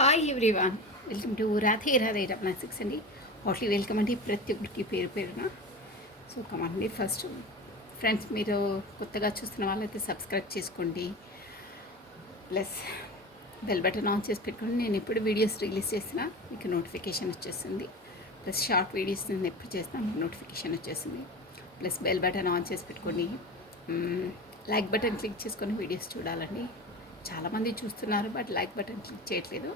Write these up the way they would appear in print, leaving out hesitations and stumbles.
Hi everyone, welcome to Radhe Radhe 6 అండి. Hardly welcome అండి ప్రతి ఒక్కరికి పేరు పేరున. సో కమండి, ఫస్ట్ ఫ్రెండ్స్, మీరు కొత్తగా చూస్తున్న వాళ్ళైతే సబ్స్క్రైబ్ చేసుకోండి, ప్లస్ బెల్ బటన్ ఆన్ చేసి పెట్టుకోండి. నేను ఎప్పుడు వీడియోస్ రిలీజ్ చేసినా మీకు నోటిఫికేషన్ వచ్చేస్తుంది. ప్లస్ షార్ట్ వీడియోస్ నేను ఎప్పుడు చేసినా మీకు నోటిఫికేషన్ వచ్చేస్తుంది. ప్లస్ బెల్ బటన్ ఆన్ చేసి పెట్టుకోండి. లైక్ బటన్ క్లిక్ చేసుకొని వీడియోస్ చూడాలండి. చాలామంది చూస్తున్నారు, బట్ లైక్ బటన్ క్లిక్ చేయట్లేదు.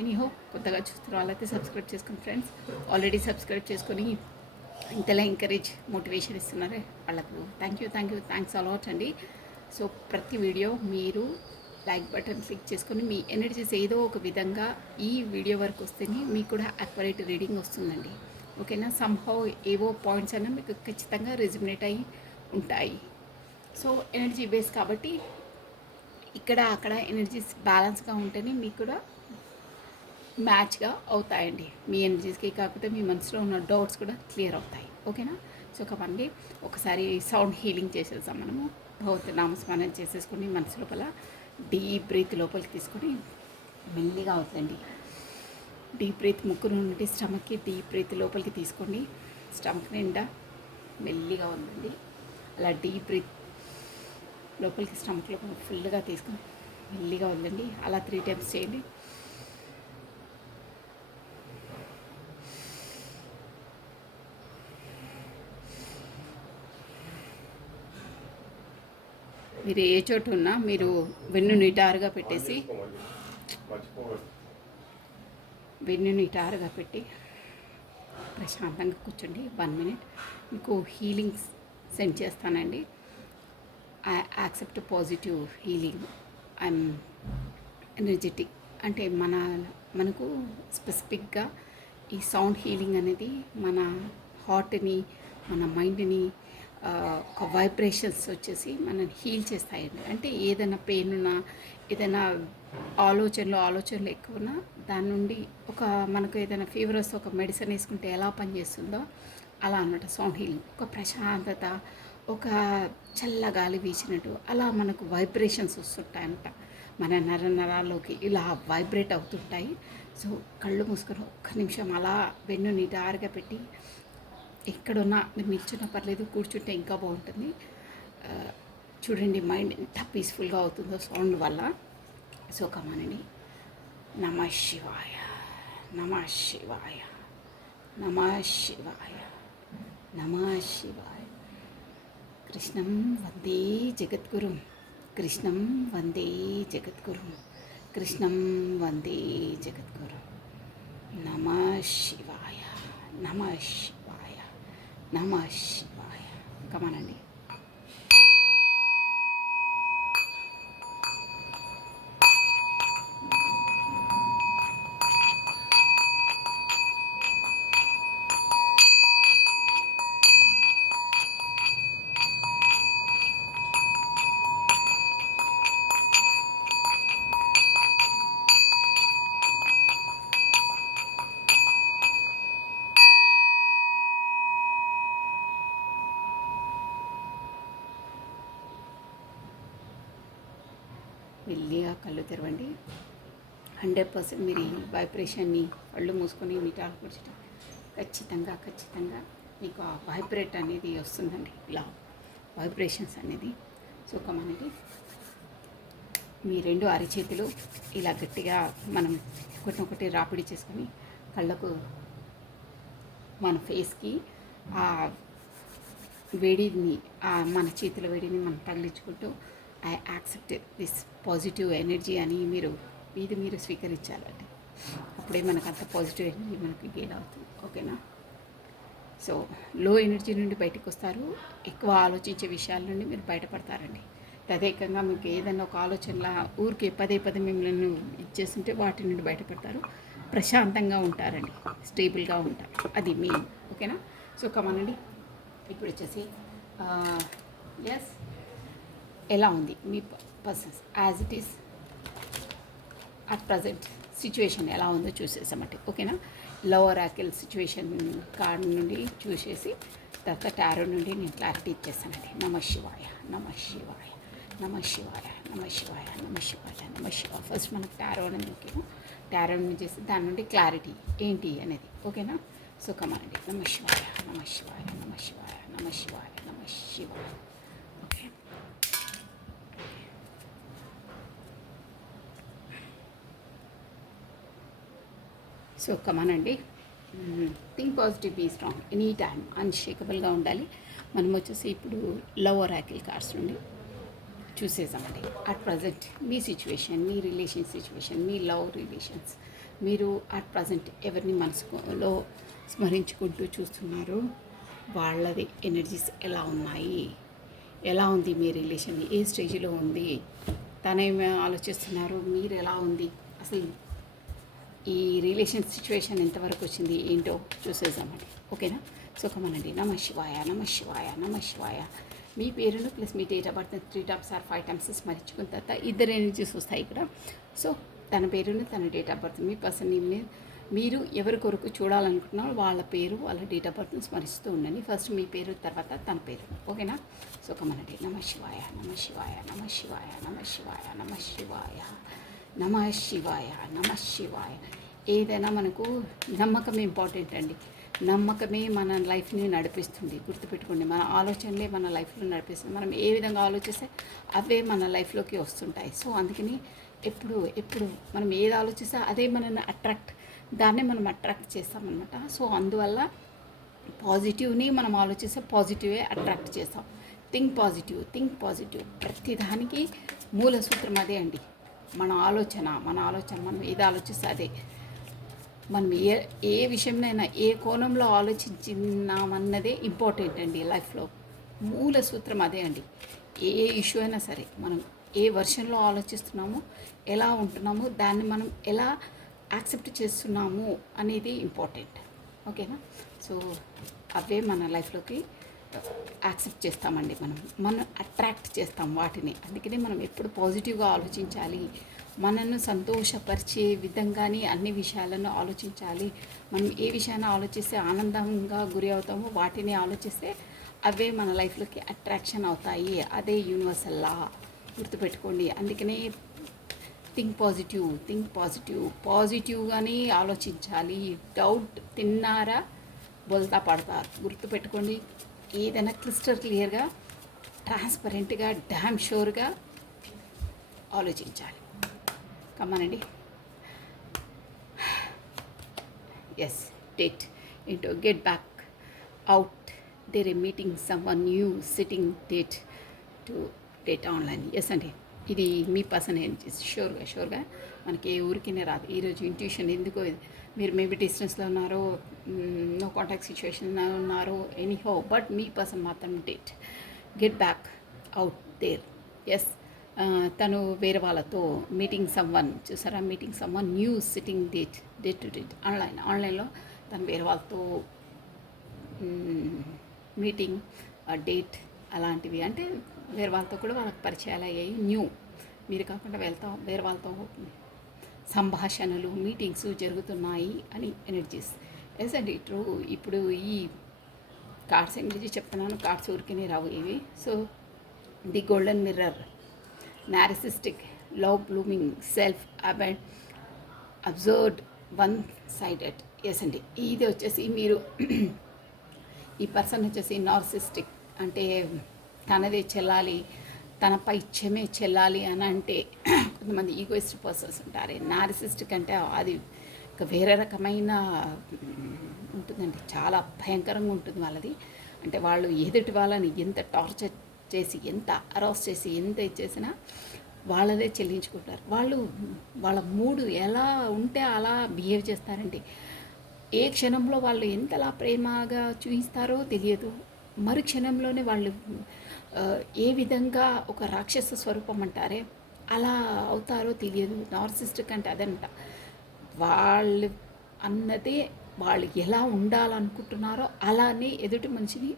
ఎనీహో, కొత్తగా చూస్తున్న వాళ్ళైతే సబ్స్క్రైబ్ చేసుకోండి ఫ్రెండ్స్. ఆల్రెడీ సబ్స్క్రైబ్ చేసుకొని ఇంతలా ఎంకరేజ్ మోటివేషన్ ఇస్తున్నారు వాళ్ళకు థ్యాంక్స్ అలాట్ అండి. సో ప్రతి వీడియో మీరు లైక్ బటన్ క్లిక్ చేసుకొని మీ ఎనర్జీస్ ఏదో ఒక విధంగా ఈ వీడియో వరకు వస్తేనే మీకు కూడా అక్యురేట్ రీడింగ్ వస్తుందండి. ఓకేనా? సంహౌ ఏవో పాయింట్స్ అన్నా మీకు ఖచ్చితంగా రెజ్యుమినేట్ అయ్యి ఉంటాయి. సో ఎనర్జీ బేస్ కాబట్టి ఇక్కడ అక్కడ ఎనర్జీస్ బ్యాలెన్స్గా ఉంటేనే మీకు కూడా మ్యాచ్గా అవుతాయండి. మీ ఎనర్జీస్కి కాకపోతే మీ మనసులో ఉన్న డౌట్స్ కూడా క్లియర్ అవుతాయి. ఓకేనా? సో కాబట్టి ఒకసారి సౌండ్ హీలింగ్ చేసేసాం మనము. భగవతి నామస్మరణ చేసేసుకొని మనసు లోపల డీప్ బ్రీత్ లోపలికి తీసుకొని మెల్లిగా అవుతుందండి. డీప్ బ్రీత్ ముక్కు నుండి స్టమక్కి డీప్ బ్రీత్ లోపలికి తీసుకోండి. స్టమక్ నిండా మెల్లిగా ఉందండి. అలా డీప్ బ్రీత్ లోపలికి స్టమక్ లోపల ఫుల్గా తీసుకొని మెల్లిగా వదలండి. అలా 3 times చేయండి. మీరు ఏ చోటు ఉన్నా మీరు వెన్ను నిటారుగా పెట్టేసి పెట్టి ప్రశాంతంగా కూర్చోండి. 1 minute మీకు హీలింగ్స్ సెండ్ చేస్తానండి. I accept positive healing. I'm energetic అంటే మనకు స్పెసిఫిక్గా ఈ సౌండ్ హీలింగ్ అనేది మన హార్ట్ని, మన మైండ్ని ఒక వైబ్రేషన్స్ వచ్చేసి మనల్ని హీల్ చేస్తాయండి. అంటే ఏదైనా పెయిన్ ఉన్నా, ఏదైనా ఆలోచనలు ఎక్కువ ఉన్నా దాని నుండి మనకు ఏదైనా ఫీవర్ వస్తే ఒక మెడిసిన్ వేసుకుంటే ఎలా పనిచేస్తుందో అలా అన్నమాట సౌండ్ హీలింగ్. ఒక ప్రశాంతత, ఒక చల్లగాలి వీచినట్టు అలా మనకు వైబ్రేషన్స్ వస్తుంటాయంట. మన నరాల్లోకి ఇలా వైబ్రేట్ అవుతుంటాయి. సో కళ్ళు మూసుకొని ఒక్క నిమిషం అలా వెన్ను నిటారుగా పెట్టి, ఎక్కడున్నా మీరు నిల్చున్నా పర్లేదు, కూర్చుంటే ఇంకా బాగుంటుంది. చూడండి మైండ్ ఎంత పీస్ఫుల్గా అవుతుందో సౌండ్ వల్ల. సో కమానండి. నమః శివాయ, నమః శివాయ, నమః శివాయ, నమః శివాయ. కృష్ణం వందే జగద్గురుం, కృష్ణం వందే జగద్గురుం, కృష్ణం వందే జగద్గురుం. నమః శివాయ, నమః శివాయ, నమః శివాయ. కమానండి. మెల్లిగా కళ్ళు తెరవండి. 100% మీరు ఈ వైబ్రేషన్ని కళ్ళు మూసుకొని నిటారు కూర్చోటం ఖచ్చితంగా మీకు ఆ వైబ్రేట్ అనేది వస్తుందండి. ఇలా వైబ్రేషన్స్ అనేది. సో కమనండి, మీ 2 అరచేతులు ఇలా గట్టిగా మనం ఒకటి రాపిడి చేసుకొని కళ్ళకు, మన ఫేస్కి ఆ వేడిని, మన చేతుల వేడిని మనం తగిలించుకుంటూ I accept this positive energy అని మీరు స్వీకరించాలండి. అప్పుడే మనకు అంత పాజిటివ్ ఎనర్జీ మనకి గెయిన్ అవుతుంది. ఓకేనా? సో లో ఎనర్జీ నుండి బయటకు వస్తారు. ఎక్కువ ఆలోచించే విషయాల నుండి మీరు బయటపడతారండి. తదేకంగా మీకు ఏదైనా ఒక ఆలోచనలా ఊరికే పదే మిమ్మల్ని ఇచ్చేస్తుంటే వాటి నుండి బయటపడతారు. ప్రశాంతంగా ఉంటారండి, స్టేబుల్గా ఉంటారు. అది మెయిన్. ఓకేనా? సో కమానండి. ఇప్పుడు వచ్చేసి ఎస్, ఎలా ఉంది మీ persons as it is at present situation ఎలా ఉందో చూసేసామంటే. ఓకేనా? లోవర్ ఆకిల్ సిచ్యువేషన్ కార్డ్ నుండి చూసేసి తర్వాత టారో నుండి నేను క్లారిటీ ఇచ్చేస్తానండి. నమః శివాయ, నమః శివాయ, నమ శివాయ నమ శివాయ నమ శివాయ నమ శివాయ. ఫస్ట్ మనకు టారో అనేది ఓకేనా, టారో చేసి దాని నుండి క్లారిటీ ఏంటి అనేది ఓకేనా. సో కమానండి నమ శివాయ నమ శివాయ నమ శివాయ నమ శివాయ నమ శివాయ. ఓకే సో కమానండి. Think positive, be strong, any time అన్షేకబుల్గా ఉండాలి. మనం వచ్చేసి ఇప్పుడు లవ్ ఒరాకిల్ కార్డ్స్ నుండి చూసేసామండి. అట్ ప్రజెంట్ మీ సిచ్యువేషన్, మీ రిలేషన్ సిచ్యువేషన్, మీ లవ్ రిలేషన్స్, మీరు అట్ ప్రజెంట్ ఎవరిని మనసులో స్మరించుకుంటూ చూస్తున్నారు, వాళ్ళది ఎనర్జీస్ ఎలా ఉన్నాయి, ఎలా ఉంది మీ రిలేషన్, ఏ స్టేజ్లో ఉంది, తనేమి ఆలోచిస్తున్నారు, మీరు ఎలా ఉంది, అసలు ఈ రిలేషన్ సిచ్యువేషన్ ఎంతవరకు వచ్చింది ఏంటో చూసేద్దామండి ఓకేనా. సో కమనండి నమ శివాయ నమ శివాయ నమ శివాయ. మీ పేరును plus me date of birth 3 times or 5 times స్మరించుకున్న తర్వాత ఇద్దరు ఎనర్జీస్ వస్తాయి ఇక్కడ. సో తన పేరును, తన date of birth, me person మీరు ఎవరి కొరకు చూడాలనుకుంటున్నారో వాళ్ళ పేరు, వాళ్ళ డేట్ ఆఫ్ బర్త్ని స్మరిస్తూ ఉండండి. ఫస్ట్ మీ పేరు, తర్వాత తన పేరు ఓకేనా. సో కమనండి నమ శివాయ నమ శివాయ నమ శివాయ నమ శివాయ నమ శివాయ నమ శివాయ నమ శివాయ. ఏదైనా మనకు నమ్మకం ఇంపార్టెంట్ అండి. నమ్మకమే మన లైఫ్ని నడిపిస్తుంది. గుర్తుపెట్టుకోండి, మన ఆలోచనలే మన లైఫ్లో నడిపిస్తుంది. మనం ఏ విధంగా ఆలోచిస్తే అవే మన లైఫ్లోకి వస్తుంటాయి. సో అందుకని ఎప్పుడు మనం ఏది ఆలోచిస్తే అదే మనల్ని దాన్నే మనం అట్రాక్ట్ చేస్తామన్నమాట. సో అందువల్ల పాజిటివ్ని మనం ఆలోచిస్తే పాజిటివే అట్రాక్ట్ చేస్తాం. Think positive. ప్రతిదానికి మూల సూత్రం అదే అండి. మన ఆలోచన మనం ఏది ఆలోచిస్తే అదే. మనం ఏ విషయంనైనా ఏ కోణంలో ఆలోచించినామన్నదే ఇంపార్టెంట్ అండి లైఫ్లో. మూల సూత్రం అదే అండి. ఏ ఇష్యూ అయినా సరే మనం ఏ వర్షన్లో ఆలోచిస్తున్నామో, ఎలా ఉంటున్నామో, దాన్ని మనం ఎలా యాక్సెప్ట్ చేస్తున్నాము అనేది ఇంపార్టెంట్ ఓకేనా. సో అవే మన లైఫ్లోకి యాక్సెప్ట్ చేస్తామండి. మనం అట్రాక్ట్ చేస్తాం వాటిని. అందుకనే మనం ఎప్పుడు పాజిటివ్గా ఆలోచించాలి. మనను సంతోషపరిచే విధంగానే అన్ని విషయాలను ఆలోచించాలి. మనం ఏ విషయాన్ని ఆలోచిస్తే ఆనందంగా గురి అవుతామో వాటిని ఆలోచిస్తే అవే మన లైఫ్లోకి అట్రాక్షన్ అవుతాయి. అదే యూనివర్సల్ లా, గుర్తుపెట్టుకోండి. అందుకనే థింక్ పాజిటివ్గానే ఆలోచించాలి. డౌట్ తిన్నారా బోల్తా పడతారు. గుర్తుపెట్టుకోండి, ఏదైనా క్లియర్గా, ట్రాన్స్పరెంట్గా, డ్యామ్ షూర్గా ఆలోచించాలి. కమ్మానండి. ఎస్, డేట్ ఏంటో get back out there meeting someone new sitting date to date online. Yes అండి, ఇది మీ పర్సన్ ఏంటి షూర్గా మనకి ఏ ఊరికినే రాదు. ఈరోజు ఇంట్యూషన్ ఎందుకో మీరు మేబీ డిస్టెన్స్లో ఉన్నారో, నో కాంటాక్ట్ సిచ్యువేషన్లో ఉన్నారో, ఎనీహో, బట్ మీ పర్సన్ మాత్రం date get back out there. Yes, తను వేరే వాళ్ళతో మీటింగ్ సమ్వన్, చూసారా, meeting someone new sitting date to date ఆన్లైన్లో తను వేరే వాళ్ళతో మీటింగ్ డేట్ అలాంటివి, అంటే వేరే వాళ్ళతో కూడా వాళ్ళకి పరిచయాలు అయ్యాయి. న్యూ, మీరు కాకుండా వేరే వాళ్ళతో సంభాషణలు, మీటింగ్స్ జరుగుతున్నాయి అని ఎనర్జీస్. ఎస్ అండి, ట్రూ. ఇప్పుడు ఈ కార్డ్స్ ఎనర్జీ చెప్తున్నాను, కార్డ్స్ ఊరికినే రావు ఇవి. So the golden mirror, narcissistic, love blooming, self observed, one sided. Yes అండి, ఇది వచ్చేసి మీరు ఈ పర్సన్ వచ్చేసి నార్సిస్టిక్ అంటే తనదే చెల్లాలి, తనపై ఇచ్చమే చెల్లాలి అని అంటే కొంతమంది ఈగోయిస్ట్ పర్సన్స్ ఉంటారు. నార్సిస్టిక్ అంటే అది ఒక వేరే రకమైన ఉంటుందండి, చాలా భయంకరంగా ఉంటుంది వాళ్ళది. అంటే వాళ్ళు ఎదుటి వాళ్ళని ఎంత టార్చర్ చేసి, ఎంత అరెస్ట్ చేసి, ఎంత ఇచ్చేసినా వాళ్ళదే చెల్లించుకుంటారు. వాళ్ళ మూడు ఎలా ఉంటే అలా బిహేవ్ చేస్తారండి. ఏ క్షణంలో వాళ్ళు ఎంతలా ప్రేమగా చూపిస్తారో తెలియదు, మరు క్షణంలోనే వాళ్ళు ఏ విధంగా ఒక రాక్షస స్వరూపం అంటారే అలా అవుతారో తెలియదు. నార్సిస్టిక్ అంటే అదంట, వాళ్ళు అన్నదే వాళ్ళు ఎలా ఉండాలనుకుంటున్నారో అలానే ఎదుటి మనిషిని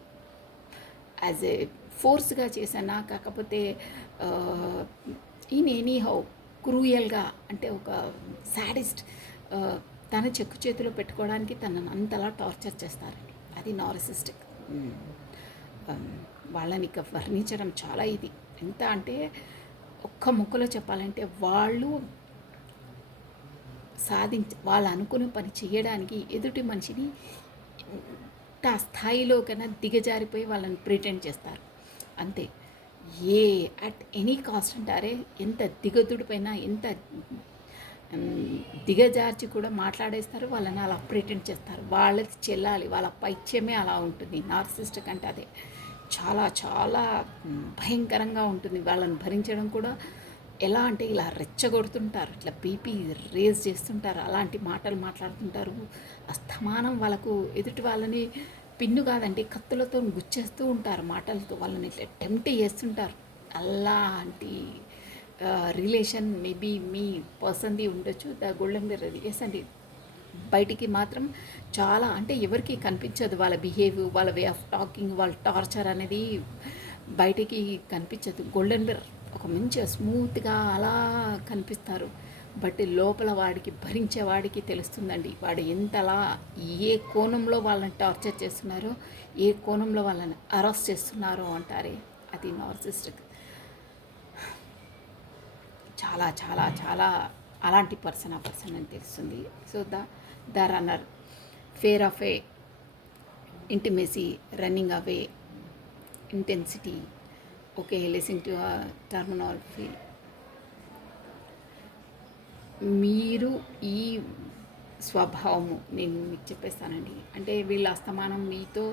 యాజ్ ఏ ఫోర్స్గా చేశానా, కాకపోతే ఈయన ఎనీహౌ క్రూయల్గా, అంటే ఒక సాడిస్ట్, తన చెక్కు చేతిలో పెట్టుకోవడానికి తనను అంతలా టార్చర్ చేస్తారండి. అది నార్సిస్టిక్. వాళ్ళని ఇక వర్ణించడం చాలా ఇది. ఎంత అంటే ఒక్క ముక్కలో చెప్పాలంటే వాళ్ళు వాళ్ళు అనుకున్న పని చేయడానికి ఎదుటి మనిషిని ఎంత స్థాయిలోకైనా దిగజారిపోయి వాళ్ళని ప్రిటెండ్ చేస్తారు అంతే. ఏ అట్ ఎనీ కాస్ట్ అంటారే, ఎంత దిగదుడిపైన ఎంత దిగజార్చి కూడా మాట్లాడేస్తారు, వాళ్ళని అలా ప్రిటెండ్ చేస్తారు. వాళ్ళది చెల్లాలి, వాళ్ళ పైత్యమే అలా ఉంటుంది. నార్సిస్ట్ కంటే అదే చాలా చాలా భయంకరంగా ఉంటుంది. వాళ్ళని భరించడం కూడా ఎలా అంటే ఇలా రెచ్చగొడుతుంటారు, ఇట్లా బీపీ రేజ్ చేస్తుంటారు, అలాంటి మాటలు మాట్లాడుతుంటారు. అస్తమానం వాళ్ళకు ఎదుటి వాళ్ళని పిన్ను కాదండి కత్తులతో గుచ్చేస్తూ ఉంటారు మాటలతో, వాళ్ళని ఇట్లా టెంప్ట్ చేస్తుంటారు. అలాంటి రిలేషన్ మేబీ మీ పర్సన్ది ఉండొచ్చు. ద గోల్డెన్ మిర్రర్ ఎస్ అండి. బయటికి మాత్రం చాలా అంటే ఎవరికి కనిపించదు వాళ్ళ బిహేవ్, వాళ్ళ వే ఆఫ్ టాకింగ్, వాళ్ళ టార్చర్ అనేది బయటికి కనిపించదు. గోల్డెన్ మిర్రర్ ఒక మంచిగా స్మూత్గా అలా కనిపిస్తారు, బట్ లోపల వాడికి భరించేవాడికి తెలుస్తుందండి వాడు ఎంతలా ఏ కోణంలో వాళ్ళని టార్చర్ చేస్తున్నారో, ఏ కోణంలో వాళ్ళని అరెస్ట్ చేస్తున్నారో అంటారే, అది నార్సిస్టిక్. చాలా చాలా చాలా అలాంటి పర్సన్ ఆ పర్సన్ అని తెలుస్తుంది. So the runner, fair of A intimacy, running away, intensity. Okay, listening to terminology. మీరు ఈ స్వభావము నేను మీకు చెప్పేస్తానండి. అంటే వీళ్ళ అస్తమానం మీతో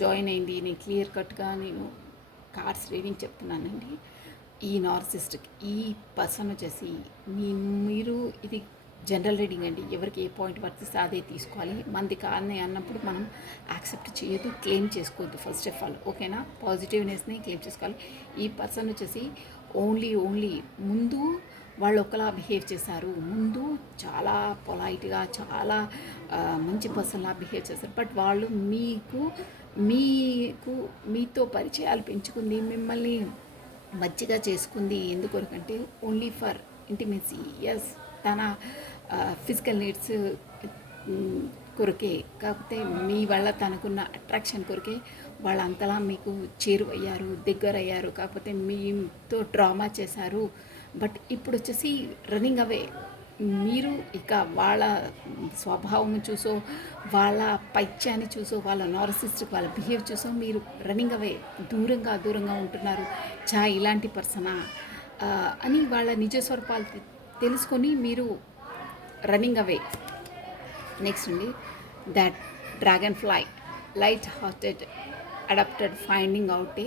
జాయిన్ అయింది, నేను క్లియర్ కట్గా నేను కార్డ్స్ రీడింగ్ చెప్తున్నానండి. ఈ నార్సిస్టిక్ ఈ పర్సన్ వచ్చేసి మీరు ఇది జనరల్ రీడింగ్ అండి, ఎవరికి ఏ పాయింట్ వర్తిస్తే అదే తీసుకోవాలి. మంది కాదని అన్నప్పుడు మనం యాక్సెప్ట్ చేయొద్దు, క్లెయిమ్ చేసుకోవద్దు ఫస్ట్ ఆఫ్ ఆల్, ఓకేనా. పాజిటివ్నెస్ని క్లెయిమ్ చేసుకోవాలి. ఈ పర్సన్ వచ్చేసి ఓన్లీ ముందు వాళ్ళు ఒకలా బిహేవ్ చేశారు, ముందు చాలా పొలైట్గా చాలా మంచి పర్సన్లా బిహేవ్ చేశారు, బట్ వాళ్ళు మీకు మీతో పరిచయాలు పెంచుకుంది, మిమ్మల్ని మంచిగా చేసుకుంది ఎందుకొరకంటే ఓన్లీ ఫర్ ఇంటిమెసీ. ఎస్, తన ఫిజికల్ నీడ్స్ కొరకే, కాకపోతే మీ వల్ల తనకున్న అట్రాక్షన్ కొరకే వాళ్ళు అంతలా మీకు చేరువయ్యారు, దగ్గరయ్యారు, కాకపోతే మీతో డ్రామా చేశారు. బట్ ఇప్పుడు వచ్చేసి రన్నింగ్ అవే. మీరు ఇక వాళ్ళ స్వభావం చూసో, వాళ్ళ పైత్యాన్ని చూసో, వాళ్ళ నార్సిస్టిక్ వాళ్ళ బిహేవ్ చూసో మీరు రన్నింగ్ అవే, దూరంగా ఉంటున్నారు. ఇలాంటి పర్సనా అని వాళ్ళ నిజ స్వరూపాలు తెలుసుకొని మీరు రన్నింగ్ అవే. నెక్స్ట్ అండి, that dragonfly, light hearted, adapted, finding out a,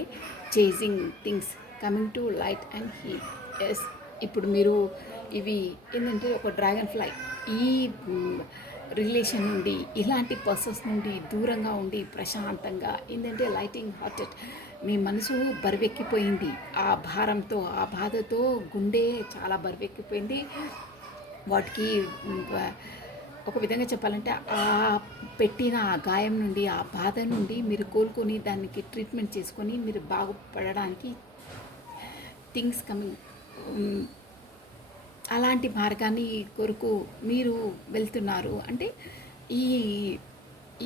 chasing things, coming to light and heat. Yes, ఇప్పుడు మీరు ఇవి ఏంటంటే ఒక డ్రాగన్ ఫ్లై, ఈ రిలేషన్ నుండి ఇలాంటి పర్సన్స్ నుండి దూరంగా ఉండి ప్రశాంతంగా ఏంటంటే లైటింగ్ హార్టెడ్, మీ మనసు బరువెక్కిపోయింది ఆ భారంతో, ఆ బాధతో గుండె చాలా బరువెక్కిపోయింది. వాటికి ఒక విధంగా చెప్పాలంటే ఆ పెట్టిన ఆ గాయం నుండి, ఆ బాధ నుండి మీరు కోలుకొని దానికి ట్రీట్మెంట్ చేసుకొని మీరు బాగుపడడానికి థింగ్స్ కమింగ్, అలాంటి మార్గాన్ని కొరకు మీరు వెళ్తున్నారు. అంటే ఈ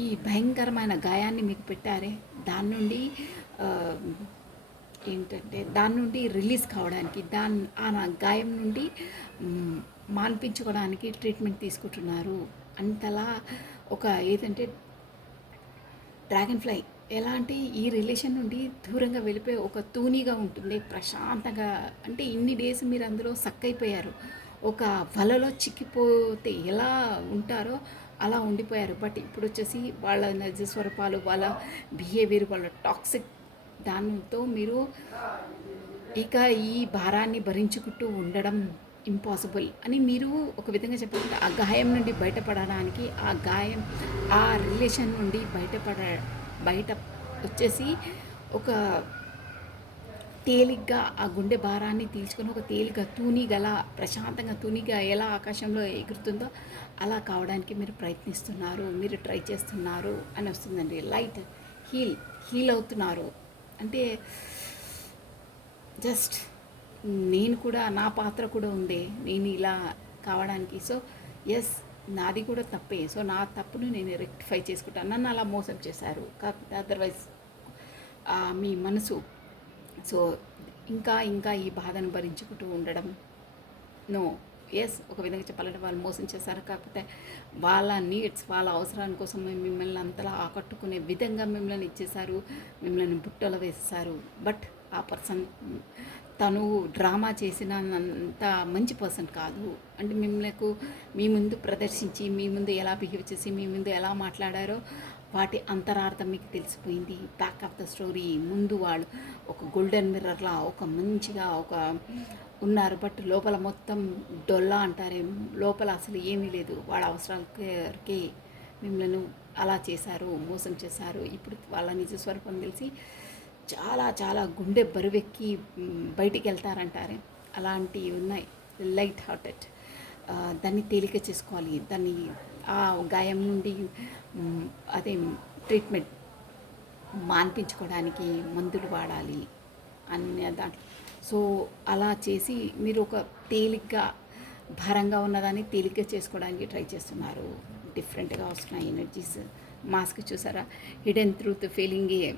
ఈ భయంకరమైన గాయాన్ని మీకు పెట్టారే, దాని నుండి ఏంటంటే దాని నుండి రిలీజ్ కావడానికి, ఆ గాయం నుండి మాన్పించుకోవడానికి ట్రీట్మెంట్ తీసుకుంటున్నారు. అంతలా ఒక ఏదంటే డ్రాగన్ ఫ్లై ఎలా అంటే ఈ రిలేషన్ నుండి దూరంగా వెళ్ళిపోయి ఒక తూనీగా ఉంటుంది ప్రశాంతంగా. అంటే ఇన్ని డేస్ మీరు అందులో సక్కైపోయారు, ఒక వలలో చిక్కిపోతే ఎలా ఉంటారో అలా ఉండిపోయారు. బట్ ఇప్పుడు వచ్చేసి వాళ్ళ నిజ స్వరూపాలు, వాళ్ళ బిహేవియర్, వాళ్ళ టాక్సిక్ దానితో మీరు ఇక ఈ భారాన్ని భరించుకుంటూ ఉండడం ఇంపాసిబుల్ అని మీరు ఒక విధంగా చెప్పాలంటే ఆ గాయం నుండి బయటపడడానికి, ఆ రిలేషన్ నుండి బయట వచ్చేసి ఒక తేలిగ్గా ఆ గుండె భారాన్ని తీల్చుకొని ఒక తేలిగ్గా తూనీగల ప్రశాంతంగా తూనీగా ఎలా ఆకాశంలో ఎగురుతుందో అలా కావడానికి మీరు ప్రయత్నిస్తున్నారు, మీరు ట్రై చేస్తున్నారు అని వస్తుందండి. లైట్ హీల్ అవుతున్నారు అంటే జస్ట్ నేను కూడా నా పాత్ర కూడా ఉందే నేను ఇలా కావడానికి. సో ఎస్, నాది కూడా తప్పే. సో నా తప్పును నేను రెక్టిఫై చేసుకుంటాను. నన్ను అలా మోసం చేశారు, కాకపోతే అదర్వైజ్ మీ మనసు. సో ఇంకా ఇంకా ఈ బాధను భరించుకుంటూ ఉండడం. నో. ఎస్, ఒక విధంగా చెప్పాలంటే వాళ్ళు మోసం చేశారు. కాకపోతే వాళ్ళ నీడ్స్, వాళ్ళ అవసరాల కోసం మిమ్మల్ని అంతలా ఆకట్టుకునే విధంగా మిమ్మల్ని ఇచ్చేశారు, మిమ్మల్ని బుట్టలో వేసేశారు. బట్ ఆ పర్సన్ తను డ్రామా చేసినంత మంచి పర్సన్ కాదు. అంటే మిమ్మల్ని మీ ముందు ప్రదర్శించి, మీ ముందు ఎలా బిహేవ్ చేసి, మీ ముందు ఎలా మాట్లాడారో వాటి అంతరార్థం మీకు తెలిసిపోయింది. బ్యాక్ ఆఫ్ ద స్టోరీ ముందు వాళ్ళు ఒక గోల్డెన్ మిర్రర్లా ఒక మంచిగా ఒక ఉన్నారు. బట్ లోపల మొత్తం డొల్లా అంటారే, లోపల అసలు ఏమీ లేదు. వాళ్ళ అవసరాలకే మిమ్మల్ని అలా చేశారు, మోసం చేశారు. ఇప్పుడు వాళ్ళ నిజ స్వరూపం తెలిసి చాలా చాలా గుండె బరువెక్కి బయటికి వెళ్తారంటారే, అలాంటివి ఉన్నాయి. Light hearted. దాన్ని తేలిక చేసుకోవాలి. దాన్ని ఆ గాయం నుండి అదే ట్రీట్మెంట్ మాన్పించుకోవడానికి మందులు వాడాలి అనే దాంట్లో. సో అలా చేసి మీరు ఒక తేలిగ్గా భారంగా ఉన్నదాన్ని తేలిగ్గా చేసుకోవడానికి ట్రై చేస్తున్నారు. డిఫరెంట్గా వస్తున్నాయి ఎనర్జీస్. మాస్క్ చూసారా, హిడెన్ ట్రూత్, ఫీలింగ్ ఏ,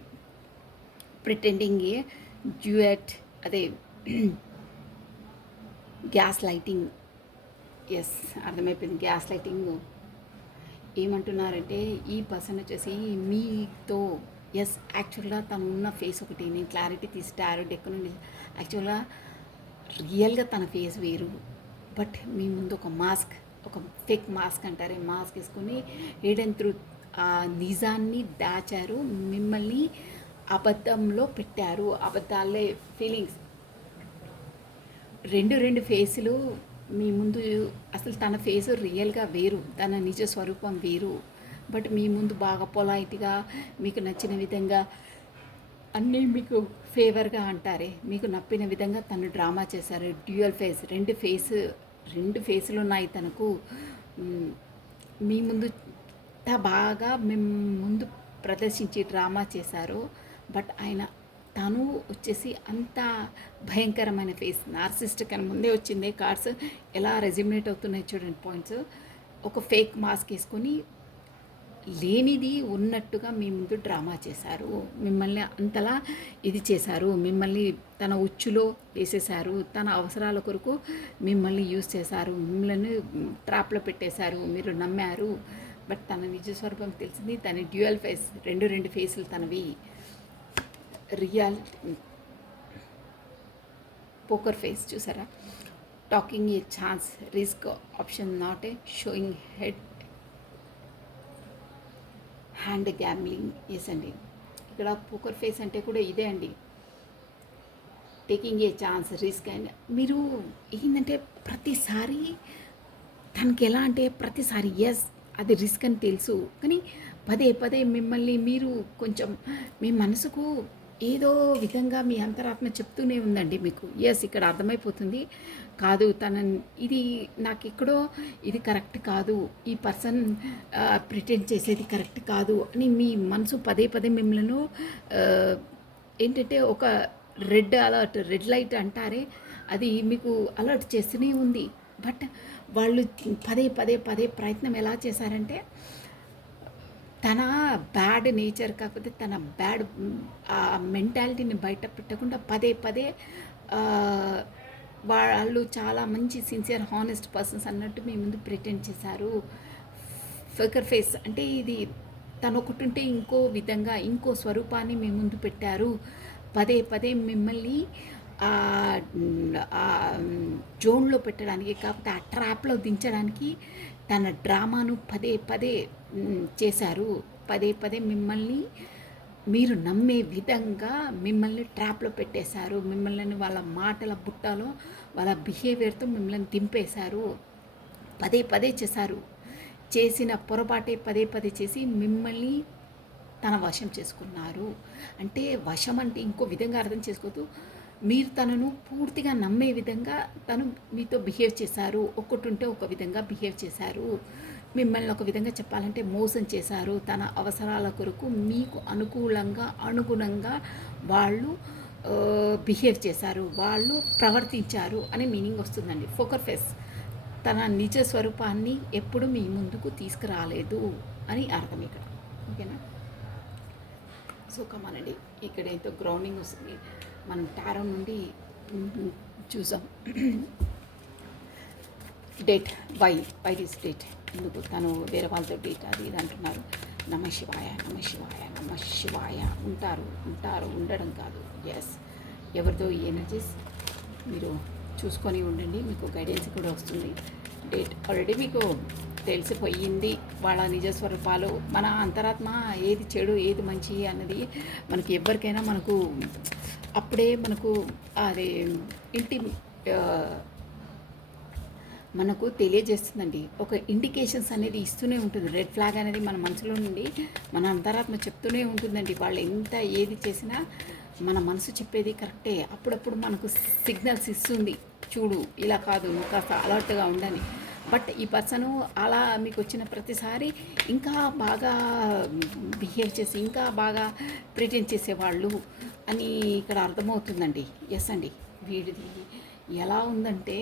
ప్రిటెండింగ్ ఏ, డ్యూయట్, అదే గ్యాస్ లైటింగ్. ఎస్, అర్థమైపోయింది. గ్యాస్ లైటింగ్ ఏమంటున్నారంటే ఈ పర్సన్ వచ్చేసి మీతో ఎస్ యాక్చువల్గా తను ఉన్న ఫేస్ ఒకటి నేను క్లారిటీ తీసి టారో డెక్ నుండి యాక్చువల్గా రియల్గా తన ఫేస్ వేరు. బట్ మీ ముందు ఒక మాస్క్, ఒక ఫేక్ మాస్క్ అంటారే, మాస్క్ వేసుకొని హిడెన్ త్రూ ఆ నిజాన్ని దాచారు, మిమ్మల్ని అబద్ధంలో పెట్టారు. అబద్ధాలే ఫీలింగ్స్, రెండు ఫేసులు మీ ముందు. అసలు తన ఫేస్ రియల్గా వేరు, తన నిజ స్వరూపం వేరు. బట్ మీ ముందు బాగా పొలైట్గా మీకు నచ్చిన విధంగా అన్నీ మీకు ఫేవర్గా అంటారే, మీకు నప్పిన విధంగా తను డ్రామా చేశారు. డ్యూయల్ ఫేస్, రెండు ఫేసులు ఉన్నాయి తనకు. మీ ముందు బాగా మేము ముందు ప్రదర్శించి డ్రామా చేశారు. బట్ తను వచ్చేసి అంత భయంకరమైన ఫేస్, నార్సిస్టిక్ అని ముందే వచ్చింది. కార్డ్స్ ఎలా రెజ్యూమినేట్ అవుతున్నాయి చూడండి పాయింట్స్. ఒక ఫేక్ మాస్క్ వేసుకొని లేనిది ఉన్నట్టుగా మీ ముందు డ్రామా చేశారు, మిమ్మల్ని అంతలా ఇది చేశారు, మిమ్మల్ని తన ఉచ్చులో వేసేశారు, తన అవసరాల కొరకు మిమ్మల్ని యూజ్ చేశారు, మిమ్మల్ని ట్రాప్లో పెట్టేశారు, మీరు నమ్మారు. బట్ తన నిజ స్వరూపం తెలిసింది. తన డ్యూయల్ ఫేస్, రెండు ఫేసులు తనవి. రియాలిటీ పోకర్ ఫేస్ చూసారా, talking a chance, risk option, not a showing head, hand gambling. Yes అండి, ఇక్కడ పోకర్ ఫేస్ అంటే కూడా ఇదే అండి, taking a chance, risk. And మీరు ఏంటంటే ప్రతిసారి తనకి ఎలా అంటే ప్రతిసారి ఎస్ అది రిస్క్ అని తెలుసు, కానీ పదే మిమ్మల్ని మీరు కొంచెం మీ మనసుకు ఏదో విధంగా మీ అంతరాత్మ చెప్తూనే ఉందండి మీకు. ఎస్, ఇక్కడ అర్థమైపోతుంది కాదు ఇది నాకు ఎక్కడో ఇది కరెక్ట్ కాదు, ఈ పర్సన్ ప్రిటెండ్ చేసేది కరెక్ట్ కాదు అని మీ మనసు పదే మిమ్మల్ని ఏంటంటే ఒక రెడ్ అలర్ట్, రెడ్ లైట్ అంటారే, అది మీకు అలర్ట్ చేస్తూనే ఉంది. బట్ వాళ్ళు పదే ప్రయత్నం ఎలా చేశారంటే తన బ్యాడ్ నేచర్, కాకపోతే తన బ్యాడ్ మెంటాలిటీని బయట పెట్టకుండా పదే వాళ్ళు చాలా మంచి సిన్సియర్ హానెస్ట్ పర్సన్స్ అన్నట్టు మీ ముందు ప్రిటెండ్ చేశారు. ఫేకర్ ఫేస్ అంటే ఇది తను ఒకటి ఉంటే ఇంకో విధంగా ఇంకో స్వరూపాన్ని మీ ముందు పెట్టారు. పదే మిమ్మల్ని జోన్లో పెట్టడానికి, కాకపోతే ఆ ట్రాప్లో దించడానికి తన డ్రామాను పదే చేశారు. పదే మిమ్మల్ని మీరు నమ్మే విధంగా మిమ్మల్ని ట్రాప్లో పెట్టేశారు. మిమ్మల్ని వాళ్ళ మాటల బుట్టలో వాళ్ళ బిహేవియర్తో మిమ్మల్ని దింపేశారు. పదే చేశారు. చేసిన పొరపాటే పదే చేసి మిమ్మల్ని తన వశం చేసుకున్నారు. అంటే వశం అంటే ఇంకో విధంగా అర్థం చేసుకోవద్దు, మీరు తనను పూర్తిగా నమ్మే విధంగా తను మీతో బిహేవ్ చేశారు. ఒకటి ఉంటే ఒక విధంగా బిహేవ్ చేశారు. మిమ్మల్ని ఒక విధంగా చెప్పాలంటే మోసం చేశారు. తన అవసరాల కొరకు మీకు అనుగుణంగా వాళ్ళు బిహేవ్ చేశారు, వాళ్ళు ప్రవర్తించారు అనే మీనింగ్ వస్తుందండి. ఫోకర్ ఫేస్ తన నిజ స్వరూపాన్ని ఎప్పుడు మీ ముందుకు తీసుకురాలేదు అని అర్థం ఇక్కడ. ఓకేనా? సో కమానండి, ఇక్కడ ఎంతో గ్రౌండింగ్ వస్తుంది. మనం టారో నుండి మ్, చూసాం. డేట్ వై దిస్ డేట్, ఎందుకు తను వేరే వాళ్ళతో డేట్ అది ఇది అంటున్నారు. నమ శివాయ, నమ శివాయ, నమ శివాయ. ఉంటారు ఉండడం కాదు. ఎస్, ఎవరితో ఈ ఎనర్జీస్ మీరు చూసుకొని ఉండండి, మీకు గైడెన్స్ కూడా వస్తుంది. డేట్ ఆల్రెడీ మీకు తెలిసిపోయింది వాళ్ళ నిజ స్వరూపాలు. మన అంతరాత్మ ఏది చెడు ఏది మంచి అన్నది మనకి ఎవరికైనా మనకు అప్పుడే మనకు అది ఇంటి మనకు తెలియజేస్తుందండి. ఒక ఇండికేషన్స్ అనేది ఇస్తూనే ఉంటుంది. రెడ్ ఫ్లాగ్ అనేది మన మనసులో నుండి మన అంతరాత్మ చెప్తూనే ఉంటుందండి. వాళ్ళు ఎంత ఏది చేసినా మన మనసు చెప్పేది కరెక్టే. అప్పుడప్పుడు మనకు సిగ్నల్స్ ఇస్తుంది, చూడు ఇలా కాదు, నువ్వు కాస్త అలర్ట్గా ఉండని. బట్ ఈ పర్సను అలా మీకు వచ్చిన ప్రతిసారి ఇంకా బాగా బిహేవ్ చేసి ఇంకా బాగా ప్రిటెండ్ చేసేవాళ్ళు అని ఇక్కడ అర్థమవుతుందండి. ఎస్ అండి, వీడిది ఎలా ఉందంటే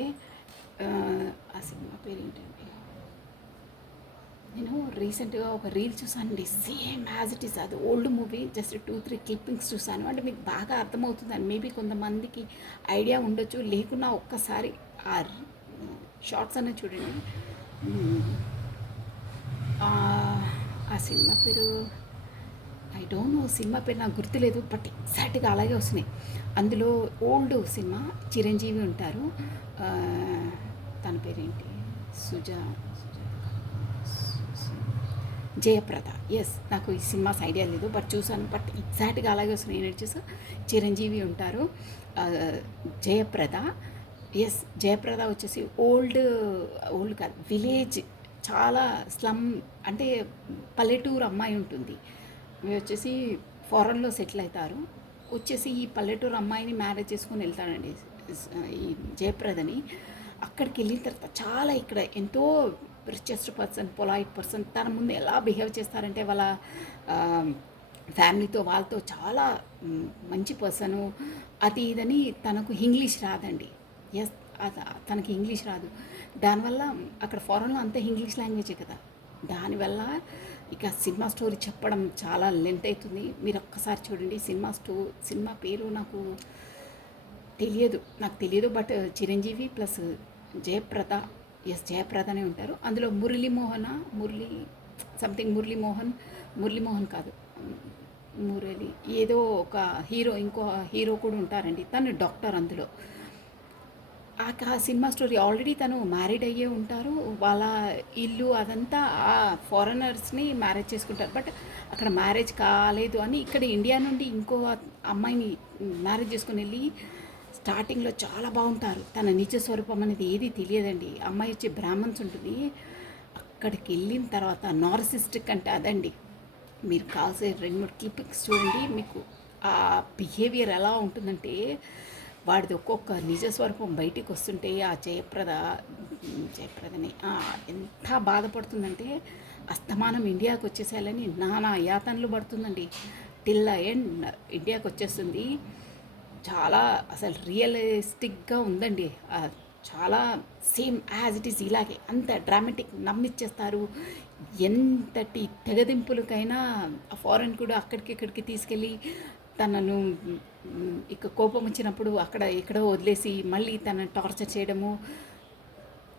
ఆ సినిమా పేరు ఏంటండి, నేను రీసెంట్గా ఒక రీల్ చూసానండి, సేమ్ యాజ్ ఇట్ ఈస్. అది ఓల్డ్ మూవీ, జస్ట్ 2-3 క్లిప్పింగ్స్ చూసాను. అంటే మీకు బాగా అర్థమవుతుందని మేబీ కొంతమందికి ఐడియా ఉండొచ్చు, లేకున్నా ఒక్కసారి ఆ షార్ట్స్ అన్నీ చూడండి. ఆ సినిమా పేరు ఐ డోంట్ నో, సినిమా పేరు నాకు గుర్తులేదు, బట్ ఎగ్జాక్ట్గా అలాగే వస్తున్నాయి. అందులో ఓల్డ్ సినిమా, చిరంజీవి ఉంటారు. తన పేరేంటి, సుజా జయప్రద. ఎస్, నాకు ఈ సినిమాస్ ఐడియా లేదు, బట్ చూసాను. బట్ ఎగ్జాక్ట్గా అలాగే వస్తున్నాయి ఎనర్జీస్. చిరంజీవి ఉంటారు, జయప్రద. ఎస్, జయప్రద వచ్చేసి ఓల్డ్ కాదు, విలేజ్, చాలా స్లమ్ అంటే పల్లెటూరు అమ్మాయి ఉంటుంది. వచ్చేసి ఫారెన్లో సెటిల్ అవుతారు. వచ్చేసి ఈ పల్లెటూరు అమ్మాయిని మ్యారేజ్ చేసుకొని వెళ్తాడండి ఈ జయప్రదని. అక్కడికి వెళ్ళిన తర్వాత చాలా ఇక్కడ ఎంతో రిచెస్ట్ పర్సన్, పొలైట్ పర్సన్, తన ముందు ఎలా బిహేవ్ చేస్తారంటే వాళ్ళ ఫ్యామిలీతో వాళ్ళతో చాలా మంచి పర్సను. అది ఇదని తనకు ఇంగ్లీష్ రాదండి. ఎస్, తనకి ఇంగ్లీష్ రాదు. దానివల్ల అక్కడ ఫారెన్లో అంతా ఇంగ్లీష్ లాంగ్వేజే కదా. దానివల్ల ఇక సినిమా స్టోరీ చెప్పడం చాలా లెంత్ అవుతుంది. మీరు ఒక్కసారి చూడండి. సినిమా పేరు నాకు తెలియదు, but Chiranjeevi plus Jayaprada. Yes, జయప్రదనే ఉంటారు అందులో. మురళీమోహన్ కాదు, మురళి ఏదో ఒక ఇంకో హీరో కూడా ఉంటారండి. తను డాక్టర్ అందులో. ఆ సినిమా స్టోరీ ఆల్రెడీ తను మ్యారీడ్ అయ్యే ఉంటారు. వాళ్ళ ఇల్లు అదంతా ఆ ఫారెనర్స్ని మ్యారేజ్ చేసుకుంటారు. బట్ అక్కడ మ్యారేజ్ కాలేదు అని ఇక్కడ ఇండియా నుండి ఇంకో అమ్మాయిని మ్యారేజ్ చేసుకుని వెళ్ళి స్టార్టింగ్లో చాలా బాగుంటారు. తన నిజ స్వరూపం అనేది ఏది తెలియదండి. అమ్మాయి వచ్చి బ్రాహ్మణ్స్ ఉంటుంది. అక్కడికి వెళ్ళిన తర్వాత నార్సిస్టిక్ అంటే అదండి. మీరు కావాల్సిన 2-3 క్లిప్పింగ్స్ చూడండి. మీకు ఆ బిహేవియర్ ఎలా ఉంటుందంటే వాడిది ఒక్కొక్క నిజస్వరూపం బయటికి వస్తుంటే ఆ జయప్రదని ఎంత బాధపడుతుందంటే అస్తమానం ఇండియాకి వచ్చేసేయాలని నానా యాతనలు పడుతుందండి. టిల్ ఎండ్ ఇండియాకి వచ్చేస్తుంది. చాలా అసలు రియలిస్టిక్గా ఉందండి. చాలా సేమ్ యాజ్ ఇట్ ఈస్, ఇలాగే అంత డ్రామాటిక్ నమ్మిచ్చేస్తారు. ఎంతటి తెగదింపులకైనా ఆ ఫారెన్ కూడా అక్కడికి తీసుకెళ్ళి తనను ఇక కోపం వచ్చినప్పుడు అక్కడ ఎక్కడో వదిలేసి మళ్ళీ తనను టార్చర్ చేయడము,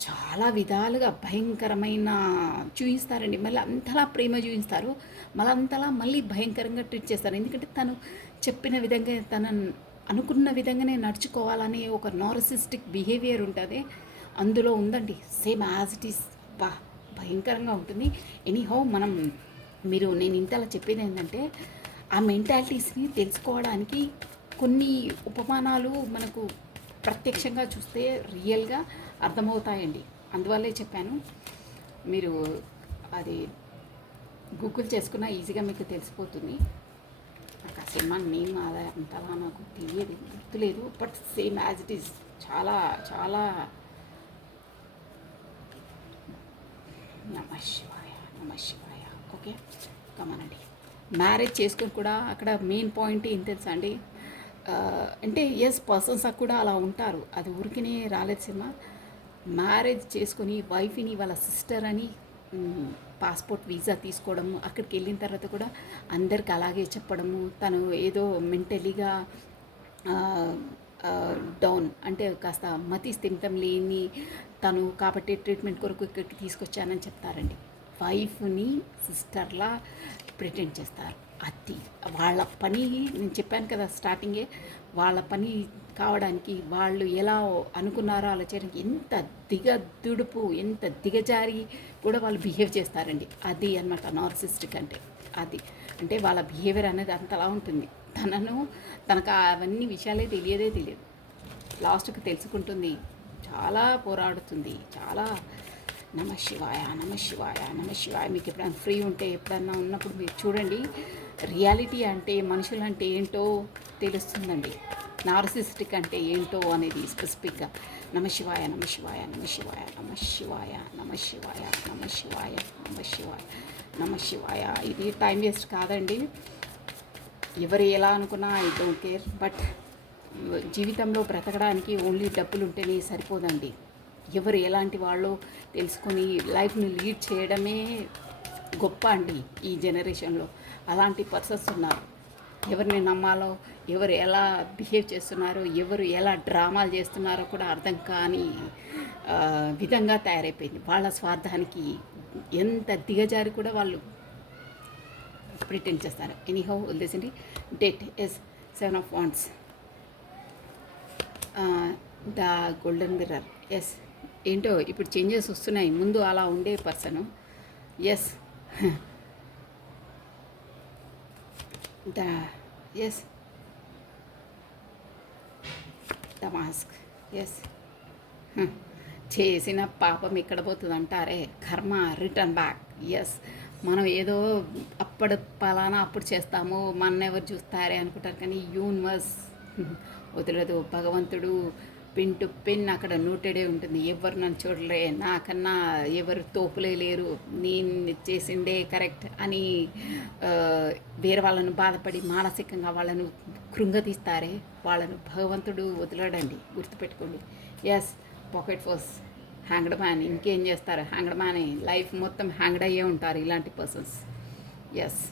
చాలా విధాలుగా భయంకరమైన చూపిస్తారండి. మళ్ళీ అంతలా ప్రేమ చూపిస్తారు, మళ్ళీ భయంకరంగా ట్రీట్ చేస్తారు. ఎందుకంటే తను చెప్పిన విధంగా అనుకున్న విధంగానే నడుచుకోవాలని ఒక నార్సిస్టిక్ బిహేవియర్ ఉంటుంది అందులో ఉందండి. Same as it is. భయంకరంగా ఉంటుంది. ఎనీహౌ నేను ఇంతలా చెప్పేది ఏంటంటే ఆ మెంటాలిటీస్ని తెలుసుకోవడానికి కొన్ని ఉపమానాలు మనకు ప్రత్యక్షంగా చూస్తే రియల్గా అర్థమవుతాయండి. అందువల్లే చెప్పాను. మీరు అది గూగుల్ చేసుకున్నా ఈజీగా మీకు తెలిసిపోతుంది. నాకు ఆ సినిమా నేమ్ అంతలా నాకు గుర్తులేదు, but same as it is. చాలా చాలా నమ శివాయ. ఓకే, కమనండి. మ్యారేజ్ చేసుకొని కూడా అక్కడ మెయిన్ పాయింట్ ఏం తెలుసా అండి, అంటే ఎస్ పర్సన్స్ కూడా అలా ఉంటారు. అది ఊరికినే రాలేదు సినిమా. మ్యారేజ్ చేసుకొని వైఫ్ని వాళ్ళ సిస్టర్ అని పాస్పోర్ట్ వీసా తీసుకోవడము, అక్కడికి వెళ్ళిన తర్వాత కూడా అందరికి అలాగే చెప్పడము, తను ఏదో మెంటలీగా డౌన్ అంటే కాస్త మతి స్థిమితం లేని తను కాబట్టి ట్రీట్మెంట్ కొరకు ఇక్కడికి తీసుకొచ్చానని చెప్తారండి. వైఫ్ని సిస్టర్లా ప్రిటెండ్ చేస్తారు. అది వాళ్ళ పని. నేను చెప్పాను కదా స్టార్టింగే, వాళ్ళ పని కావడానికి వాళ్ళు ఎలా అనుకున్నారో అలా చేయడానికి ఎంత దిగదుడుపు, ఎంత దిగజారి కూడా వాళ్ళు బిహేవ్ చేస్తారండి. అది అన్నమాట నార్సిస్టిక్ అంటే. అది అంటే వాళ్ళ బిహేవియర్ అనేది అంతలా ఉంటుంది. తనకు అవన్నీ విషయాలే తెలియదు. లాస్ట్కి తెలుసుకుంటుంది, చాలా పోరాడుతుంది, చాలా నమశివాయ నమశివాయ నమశివాయ. మీకు ఎప్పుడైనా ఫ్రీ ఉంటే ఎప్పుడన్నా ఉన్నప్పుడు మీరు చూడండి. రియాలిటీ అంటే మనుషులు అంటే ఏంటో తెలుస్తుందండి. నార్సిస్టిక్ అంటే ఏంటో అనేది స్పెసిఫిక్గా. నమశివాయ నమశివాయ నమశివాయ నమశివాయ నమశివాయ నమశివాయ నమశివాయ నమశివాయ. ఇది టైం వేస్ట్ కాదండి. ఎవరు ఎలా అనుకున్నా ఐ డోంట్ కేర్. బట్ జీవితంలో బ్రతకడానికి ఓన్లీ డబ్బులు ఉంటేనే సరిపోదండి. ఎవరు ఎలాంటి వాళ్ళో తెలుసుకొని లైఫ్ని లీడ్ చేయడమే గొప్ప అండి. ఈ జనరేషన్లో అలాంటి పర్సన్స్ ఉన్నారు. ఎవరిని నమ్మాలో, ఎవరు ఎలా బిహేవ్ చేస్తున్నారో, ఎవరు ఎలా డ్రామాలు చేస్తున్నారో కూడా అర్థం కాని విధంగా తయారైపోయింది. వాళ్ళ స్వార్థానికి ఎంత దిగజారి కూడా వాళ్ళు ప్రిటెండ్ చేస్తారు. ఎనీహౌ వదిలేసింది. Date yes 7 of Wands, the golden mirror. Yes ఏంటో ఇప్పుడు చేంజెస్ వస్తున్నాయి. ముందు అలా ఉండే person. Yes yes the mask. Yes చేసిన పాపం ఎక్కడ పోతుంది అంటారే, కర్మ రిటర్న్ బ్యాక్. ఎస్ మనం ఏదో అప్పుడు పలానా అప్పుడు చేస్తాము, మన ఎవరు చూస్తారే అనుకుంటారు, కానీ యూనివర్స్ వదలదు. భగవంతుడు పిన్ టు పిన్ అక్కడ నోటెడే ఉంటుంది. ఎవరు నన్ను చూడలే, నాకన్నా ఎవరు తోపులే లేరు, నేను చేసిందే కరెక్ట్ అని వేరే వాళ్ళను బాధపడి మానసికంగా వాళ్ళను కృంగతీస్తారే, వాళ్ళను భగవంతుడు వదలడండి, గుర్తుపెట్టుకోండి. Yes pocket force, hanged man. ఇంకేం చేస్తారు, హ్యాంగ్డ్ మ్యానే. లైఫ్ మొత్తం హ్యాంగ్డ్ అయ్యే ఉంటారు ఇలాంటి పర్సన్స్. Yes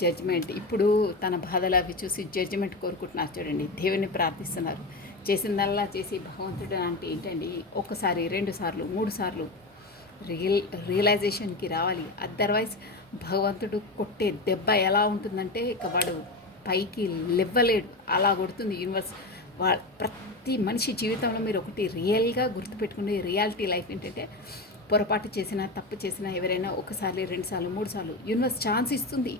judgement. ఇప్పుడు తన బాధలు అవి చూసి జడ్జిమెంట్ కోరుకుంటున్నారు చూడండి. దేవుని ప్రార్థిస్తున్నారు. చేసిందల్లా చేసి భగవంతుడు అంటే ఏంటండి, ఒకసారి 2 సార్లు 3 సార్లు రియలైజేషన్కి రావాలి. అదర్వైజ్ భగవంతుడు కొట్టే దెబ్బ ఎలా ఉంటుందంటే ఇక వాడు పైకి లేవలేడు, అలా కొడుతుంది యూనివర్స్. ప్రతి మనిషి జీవితంలో మీరు ఒకటి రియల్గా గుర్తుపెట్టుకునే రియాలిటీ లైఫ్ ఏంటంటే, పొరపాటు చేసినా తప్పు చేసినా ఎవరైనా 1 సార్లు 2 సార్లు 3 సార్లు యూనివర్స్ ఛాన్స్ ఇస్తుంది.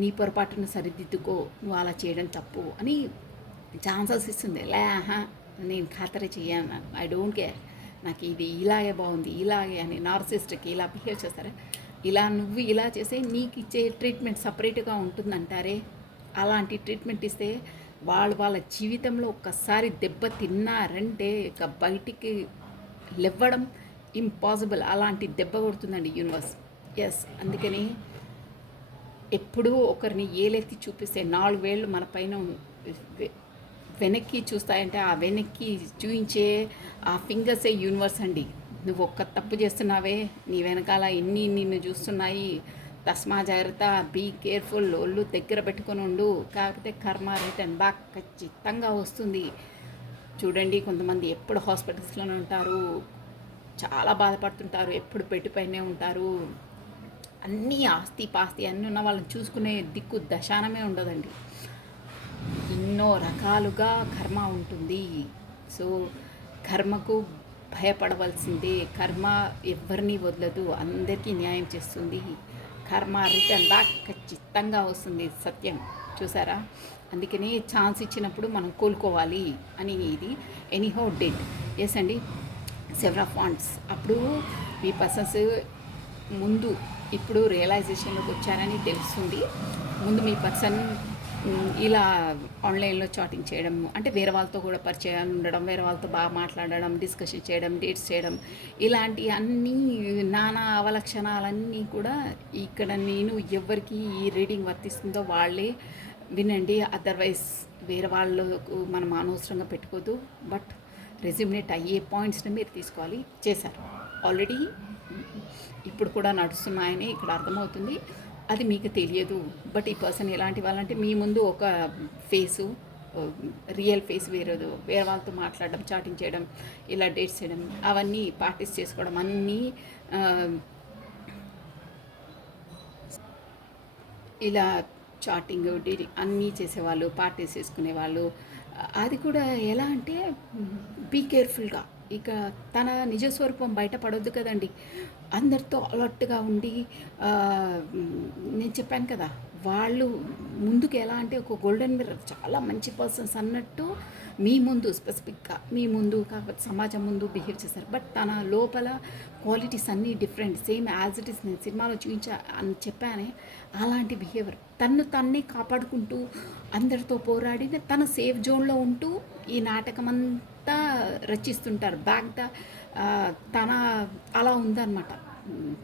నీ పొరపాటును సరిదిద్దుకో, నువ్వు అలా చేయడం తప్పు అని ఛాన్సెస్ ఇస్తుంది. నేను ఖాతరే చేయను, ఐ డోంట్ కేర్, నాకు ఇది ఇలాగే బాగుంది ఇలాగే అని. నార్సిస్ట్కి ఇలా బిహేవ్ చేస్తారా, ఇలా నువ్వు ఇలా చేస్తే నీకు ఇచ్చే ట్రీట్మెంట్ సపరేట్గా ఉంటుందంటారే, అలాంటి ట్రీట్మెంట్ ఇస్తే వాళ్ళ జీవితంలో ఒక్కసారి దెబ్బ తిన్నారంటే ఇక బయటికి లేవడం ఇంపాసిబుల్. అలాంటి దెబ్బ కొడుతుందండి యూనివర్స్. ఎస్ అందుకని ఎప్పుడూ ఒకరిని ఏలెత్తి చూపిస్తే 4 వేళ్ళు మన పైన వెనక్కి చూస్తాయంటే ఆ వెనక్కి చూయించే ఆ ఫింగర్సే యూనివర్స్ అండి. నువ్వు ఒక్క తప్పు చేస్తున్నావే, నీ వెనకాల ఎన్ని నిన్ను చూస్తున్నాయి, తస్మా జాగ్రత్త, బీ కేర్ఫుల్, ఒళ్ళు దగ్గర పెట్టుకొని ఉండు. కాకపోతే కర్మ రిటర్న్ బ్యాక్ ఖచ్చితంగా వస్తుంది. చూడండి, కొంతమంది ఎప్పుడు హాస్పిటల్స్లోనే ఉంటారు, చాలా బాధపడుతుంటారు, ఎప్పుడు పెట్టుపైనే ఉంటారు, అన్నీ ఆస్తి పాస్తి అన్నీ ఉన్న వాళ్ళని చూసుకునే దిక్కు దశానమే ఉండదండి. ఎన్నో రకాలుగా కర్మ ఉంటుంది. సో కర్మకు భయపడవలసిందే. కర్మ ఎవరిని వదలదు, అందరికీ న్యాయం చేస్తుంది. కర్మ రిటర్న్ బ్యాక్ ఖచ్చితంగా వస్తుంది, సత్యం. చూసారా, అందుకని ఛాన్స్ ఇచ్చినప్పుడు మనం కోలుకోవాలి అని ఇది. Anyhow dead. ఎస్ అండి, 7 of Wands. అప్పుడు మీ పర్సన్స్ ముందు ఇప్పుడు రియలైజేషన్లోకి వచ్చారని తెలుస్తుంది. ముందు మీ పర్సన్ ఇలా ఆన్లైన్లో చాటింగ్ చేయడం, అంటే వేరే వాళ్ళతో కూడా పరిచయాలు ఉండడం, వేరే వాళ్ళతో బాగా మాట్లాడడం, డిస్కషన్ చేయడం, డేట్స్ చేయడం, ఇలాంటి అన్నీ నానా అవలక్షణాలన్నీ కూడా ఇక్కడ నేను ఎవరికి ఈ రీడింగ్ వర్తిస్తుందో వాళ్ళే వినండి. అదర్వైజ్ వేరే వాళ్ళకు మనం అనవసరంగా పెట్టుకోదు. బట్ రెజ్యూమినేట్ అయ్యే పాయింట్స్ని మీరు తీసుకోవాలి. చేశారు ఆల్రెడీ, ఇప్పుడు కూడా నడుస్తున్నాయని ఇక్కడ అర్థమవుతుంది. అది మీకు తెలియదు. బట్ ఈ పర్సన్ ఎలాంటి వాళ్ళంటే, మీ ముందు ఒక ఫేసు, రియల్ ఫేస్ వేరేదో, వేరే వాళ్ళతో మాట్లాడడం, చాటింగ్ చేయడం, ఇలా డేట్స్ చేయడం, అవన్నీ పార్టీస్ చేసుకోవడం, అన్నీ ఇలా చాటింగ్ డీటింగ్ అన్నీ చేసేవాళ్ళు, పార్టీస్ చేసుకునేవాళ్ళు. అది కూడా ఎలా అంటే బీ కేర్ఫుల్గా, ఇక తన నిజ స్వరూపం బయటపడొద్దు కదండి. అందరితో అలర్ట్గా ఉండి ఆ, నేను చెప్పాను కదా, వాళ్ళు ముందుకు ఎలా అంటే ఒక గోల్డెన్ మిర్రర్, చాలా మంచి పర్సన్స్ అన్నట్టు మీ ముందు స్పెసిఫిక్గా మీ ముందు కాకపోతే సమాజం ముందు బిహేవ్ చేశారు. బట్ తన లోపల క్వాలిటీస్ అన్నీ different, same as it is నేను సినిమాలో చూపించా అని చెప్పానే, అలాంటి బిహేవియర్. తన్ను తన్నే కాపాడుకుంటూ అందరితో పోరాడి తన సేఫ్ జోన్లో ఉంటూ ఈ నాటకం అంతా రచిస్తుంటారు. బ్యాక్ ద తన అలా ఉందన్నమాట.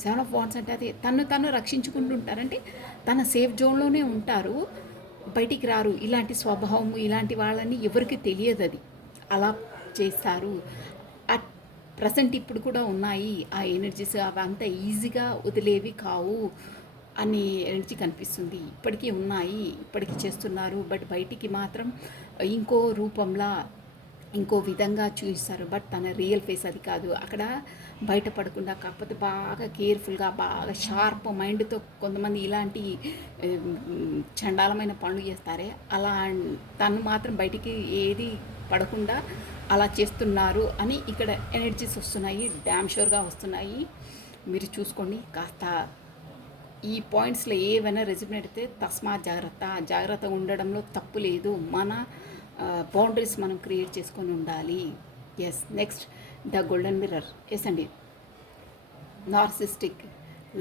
సెవెన్ ఆఫ్ వాండ్స్ అంటే అది తను తను రక్షించుకుంటుంటారంటే తన సేఫ్ జోన్లోనే ఉంటారు, బయటికి రారు. ఇలాంటి స్వభావం ఇలాంటి వాళ్ళని ఎవరికి తెలియదు, అది అలా చేస్తారు. అట్ ప్రజెంట్ ఇప్పుడు కూడా ఉన్నాయి ఆ ఎనర్జీస్, అవి అంత ఈజీగా వదిలేవి కావు అని ఎనర్జీ కనిపిస్తుంది. ఇప్పటికీ ఉన్నాయి, ఇప్పటికీ చేస్తున్నారు. బట్ బయటికి మాత్రం ఇంకో రూపంలా ఇంకో విధంగా చూపిస్తారు. బట్ తన రియల్ ఫేస్ అది కాదు. అక్కడ బయటపడకుండా కాకపోతే బాగా కేర్ఫుల్గా బాగా షార్ప్ మైండ్తో కొంతమంది ఇలాంటి చండాలమైన పనులు చేస్తారే, అలా తను మాత్రం బయటికి ఏది పడకుండా అలా చేస్తున్నారు అని ఇక్కడ ఎనర్జీస్ వస్తున్నాయి, డ్యామ్ షూర్గా వస్తున్నాయి. మీరు చూసుకోండి కాస్త. ఈ పాయింట్స్లో ఏవైనా రెజినేట్ అయితే తస్మాత్ జాగ్రత్త, జాగ్రత్తగా ఉండడంలో తప్పు లేదు. మన బౌండరీస్ మనం క్రియేట్ చేసుకొని ఉండాలి. Yes. Next the golden mirror. Yes అండి, నార్సిస్టిక్